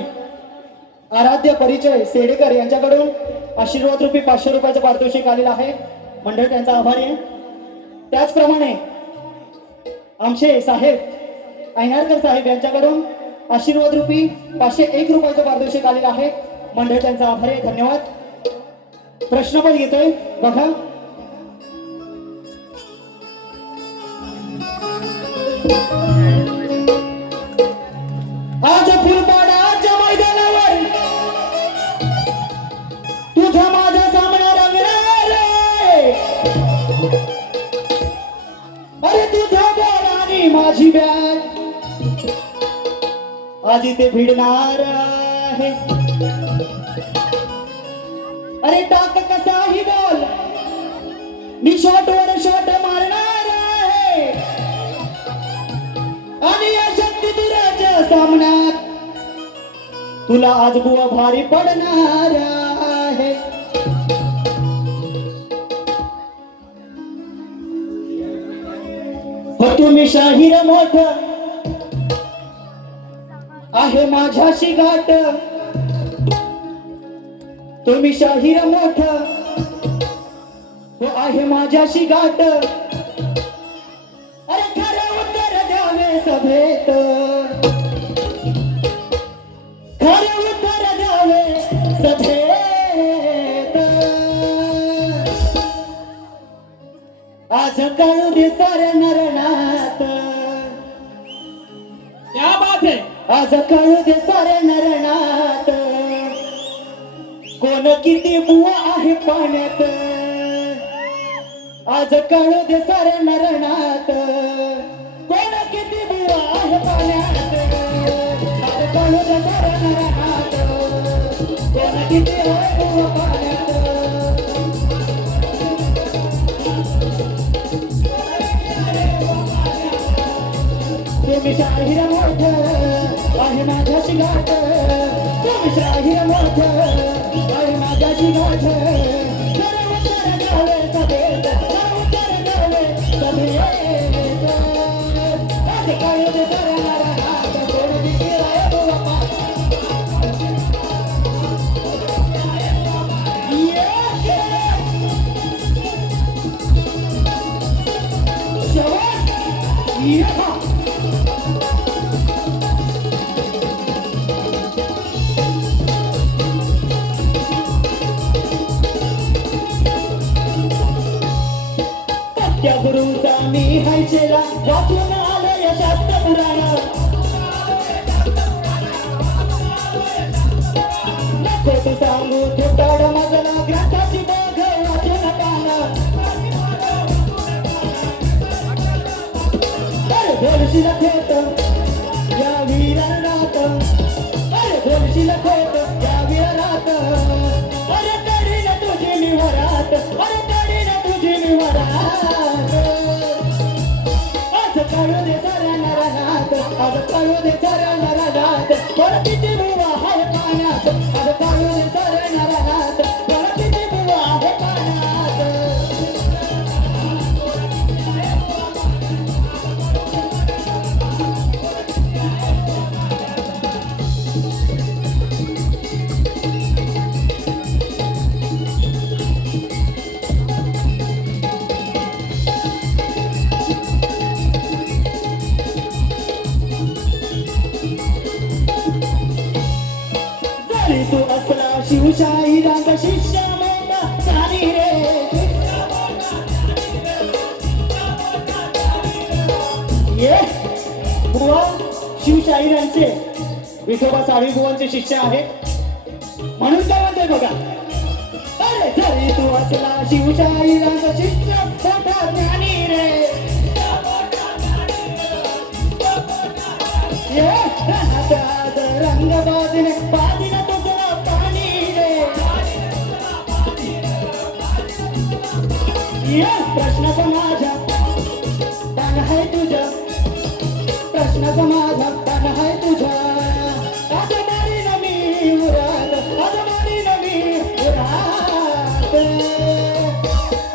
आराध्य परिचय सेडेकर यांच्याकडून आशीर्वाद रूपी 500 रुपयाचं पारितोषिक आलेलं आहे. मंडळ त्यांचा आभारी आहे. त्याचप्रमाणे आमचे साहेब ऐनारकर साहेब यांच्याकडून आशीर्वाद रूपी 501 रुपयाचं पारितोषिक आलेलं आहे. मंडळ त्यांचा आभारी आहे. धन्यवाद. प्रश्न पण घेतोय. बघा, आज फुलपाडाच्या मैदानावर तुझा माझा सामना रंगणार रे. अरे तुझा बॉल आणि माझी बॅट आज इथे भिडणार आहे. अरे टाक कसाही बॉल मी शॉटवर शॉट मारणार आहे. आणि या शक्तीधुराच्या सामन्यात तुला आज बुवा भारी पडणार आहे. तुम्ही शाहीर मोठ आहे माझ्याशी गाठ, तुम्ही शाहीर मोठ हो आहे माझ्याशी गाठ, अरे खरं उत्तर द्यावे सभेत, खरं उत्तर द्यावे सभेत, आज कळू दे साऱ्या नरनात, क्या बात है. आज कळू दे साऱ्या नरनात, कोण किती बुवा आहे पाण्यात, आज कळू दे साऱ्या नरनात, कोण किती बुवा आहे पाण्यात, आज कळू दे साऱ्या नरनात, कोण किती आहे बुवा पाण्यात. तुम्ही शाहीर मोठ आहे माझ्याशी गाठ, तुम्ही शाहीर मोठ आहे माझ्याशी गाठ, खरं उत्तर द्यावे सभेत, खरं उत्तर द्यावे सभेत, आज कळू दे साऱ्या नरनात, कोण किती आहे बुवा पाण्यात. Yeah! त्या गुरुचा मी हायचेला वाचून आलोय शास्त्र पुराण, नको तू सांगू थोटाड मजला ग्रंथाची बघ वाचून पान, अरे बोलशील खोट या वीरात, अरे बोलशील खोट या वीरात, अरे करीन तुझी निवरात, अरे करीन तुझी निवरात, आज कळू दे साऱ्या नरनात, आज कळू दे साऱ्या नरनात, कोण किती बुवा आहे पाण्यात, आज कळू दे साऱ्या नरनात, कोण किती बुवा आहे पाण्यात. जरी तू असला शिवशाहिरांचा शिष्य मोठा झाली रे, ये बुवा शिवशाहिरांचे विठोबा साळवी बुवांचे शिष्य आहेत, म्हणून काय म्हणते बघा, अरे जरी तू असला शिवशाहिरांचा शिष्य मोठा ज्ञानी रे, ये रंगात रंग बाजूने बाजूला तुझं पाणी रे, ये प्रश्नाचा माझा ताण आहे तुझा, प्रश्नाचा माझा ताण आहे तुझा, आज मारीन मी उरात, आज मारीन मी उरात,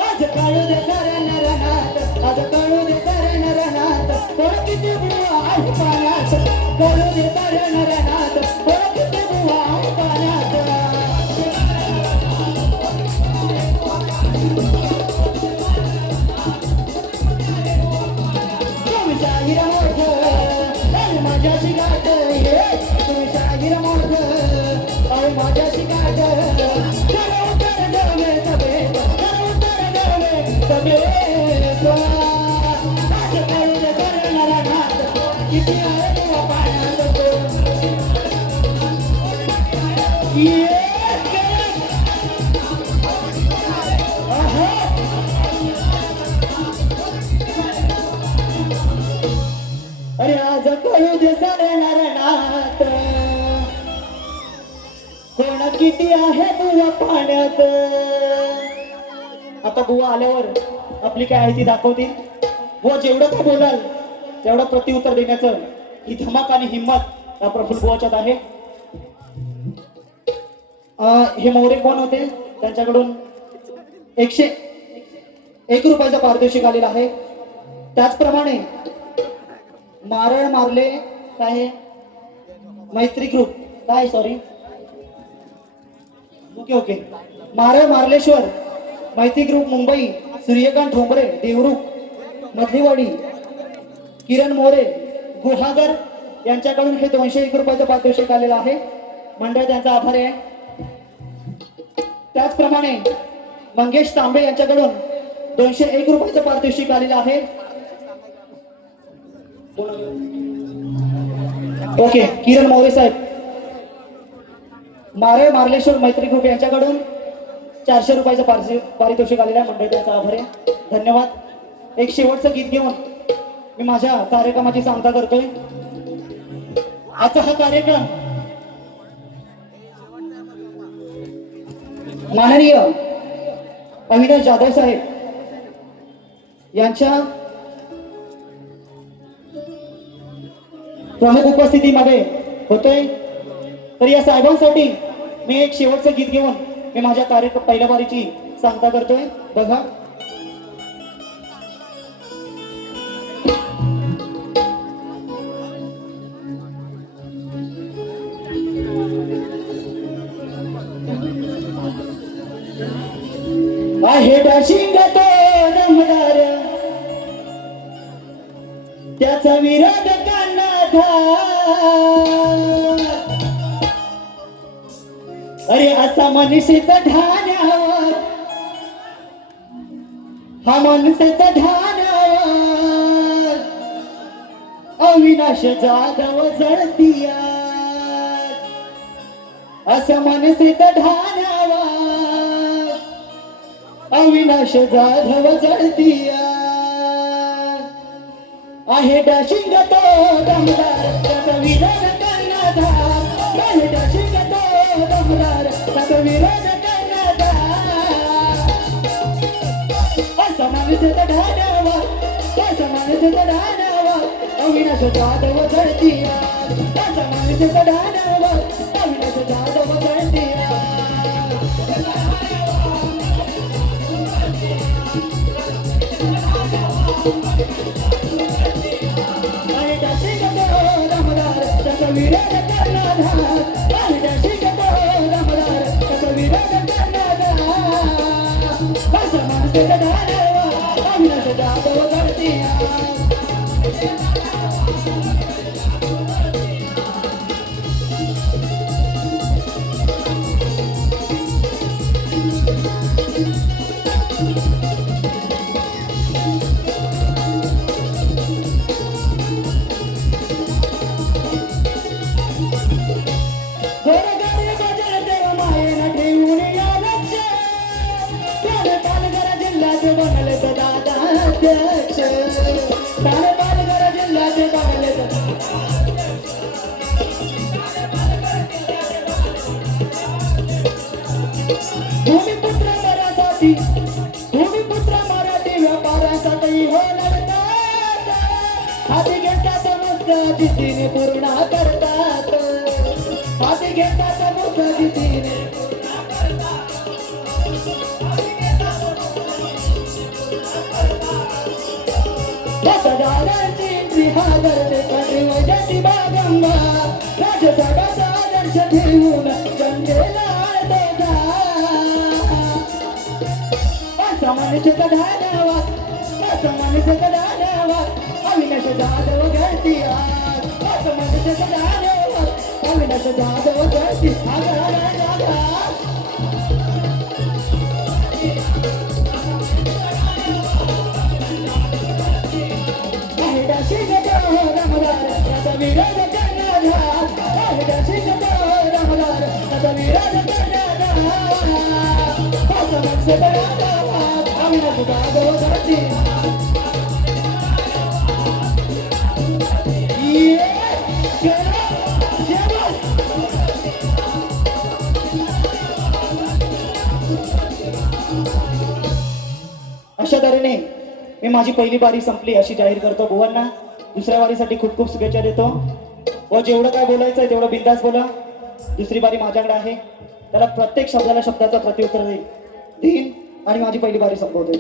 आज कळू दे साऱ्या नरनात, आज कळू दे साऱ्या नरनात, कोण किती बुवा आहे पाण्यात, कळू दे साऱ्या नरनात, कोण किती बुवा आहे पाण्यात. तुम्ही शाहीर मोठ आहे माझ्याशी गाठ, तुम्ही शाहीर मोठ आहे माझ्याशी गाठ, खरं उत्तर द्यावे सभेत, खरं उत्तर द्यावे सभेत, आज कळू दे साऱ्या नरनात, किती आहे बुवा पाण्यात. अरे आज कळू दे साऱ्या नरनात, कोण किती आहे बुवा पाण्यात. आता बुवा आल्यावर आपली काय आहे ती दाखवतील, बुवा जेवढं काय बोलाल तेवढं प्रत्युत्तर देण्याचं ही धमक आणि हिंमत या प्रफुल्ल बुवाच्यात आहे. हे मोरे कोण होते, त्यांच्याकडून 101 रुपयाचा पारितोषिक आलेला आहे. त्याचप्रमाणे मारळ मारले काय आहे? मैत्री ग्रुप काय सॉरी ओके मारळ मार्लेश्वर मैत्री ग्रुप मुंबई सूर्यकांत ठोंबरे देवरुख मधलीवाडी किरण मोरे गुहागर यांच्याकडून हे 201 रुपयाचं पारितोषिक आलेलं आहे. मंडळ त्यांचा आभारी आहे. त्याचप्रमाणे मंगेश तांबे यांच्याकडून 201 रुपयाचं पारितोषिक आलेलं आहे. ओके किरण मोरे साहेब मारळ मार्लेश्वर मैत्री ग्रुप यांच्याकडून 400 रुपयाचं पारितोषिक आलेलं आहे. मंडळ त्यांचा आभारी आहे. धन्यवाद. एक शेवटचं गीत घेऊन मी माझ्या कार्यक्रमाची सांगता करतोय. आजचा हा कार्यक्रम माननीय अविनाश जाधव साहेब यांच्या प्रमुख उपस्थितीमध्ये होतोय. तर या साहेबांसाठी मी एक शेवटचं गीत घेऊन मी माझ्या पहिल्या बारीची सांगता करतोय. बघा आहे डाशिंग तो दमदार त्याचा विरोधकांना अरे असा मनुष्याचा ढाण्यावर हा मनुष्याचा ढाण्यावर अविनाश जाधव जळतीया असा मनुष्याचा ढाण्यावर अविनाश जाधव जळतीया आहे डाशिंग तो दमदार त्याचा विरोध करणारा आहे डाशिंग तो दमदार त्याचा विरोध करणारा असा माणसाचा ढाण्यावर असा माणसाचा ढाण्यावर अविनाश जाधव जळतीया असा माणसाचा ढाण्यावर अविनाश जाधव जळतीया विरोध करणारा विरोध करणारा असं माणसाचा ढाण्यावर अविनाश जाधव जळतीया भूमिपुत्र मराठी व्यापारासाठी हो लढतात हाती घेतात मुक्त जिद्दीने पूर्ण करतात हाती घेतात मुक्त जिद्दीने मतदारांची त्रिहादर वैजती बागंबा राजसाहेबाचा आदर्श ठेवून जनतेला आळतो असा मनुष्याचा ढाण्यावर असा मनुष्याचा ढाण्यावर अविनाश जाधव जळतीया असा मनुष्याचा ढाण्यावर अविनाश जाधव जळती विरोध करणारा विरोध करणारा असं मनुष्याचा ढाण्यावर अविनाश जाधव जळतीया अशा तऱ्हेने मी माझी पहिली बारी संपली अशी जाहीर करतो. बुवांना दुसऱ्या बारीसाठी खूप खूप शुभेच्छा देतो व जेवढं काय बोलायचं आहे तेवढं बिंदास बोला. दुसरी बारी माझ्याकडे आहे. त्याला प्रत्येक शब्दाला शब्दाचं प्रत्युत्तर देईन आणि माझी पहिली बारी संपवते.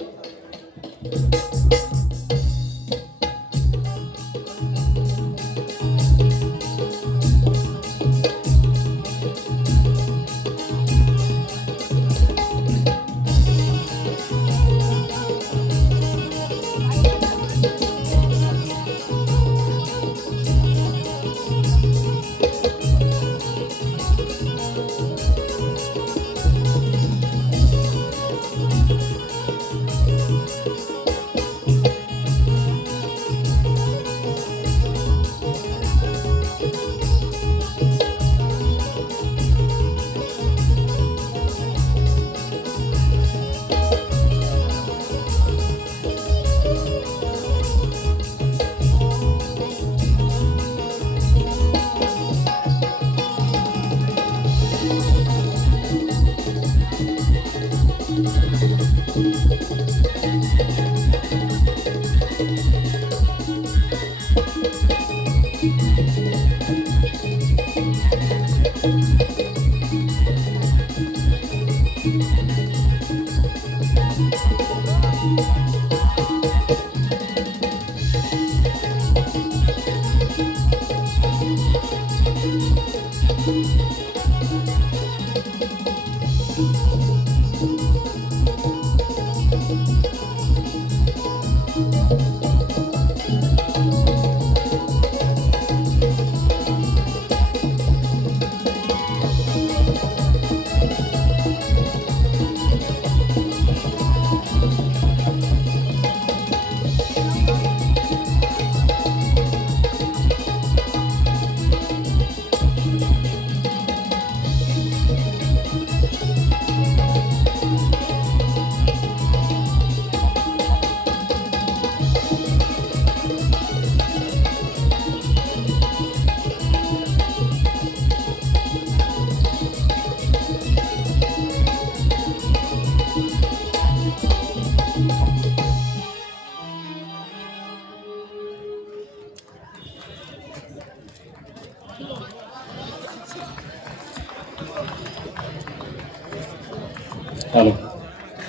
चालेल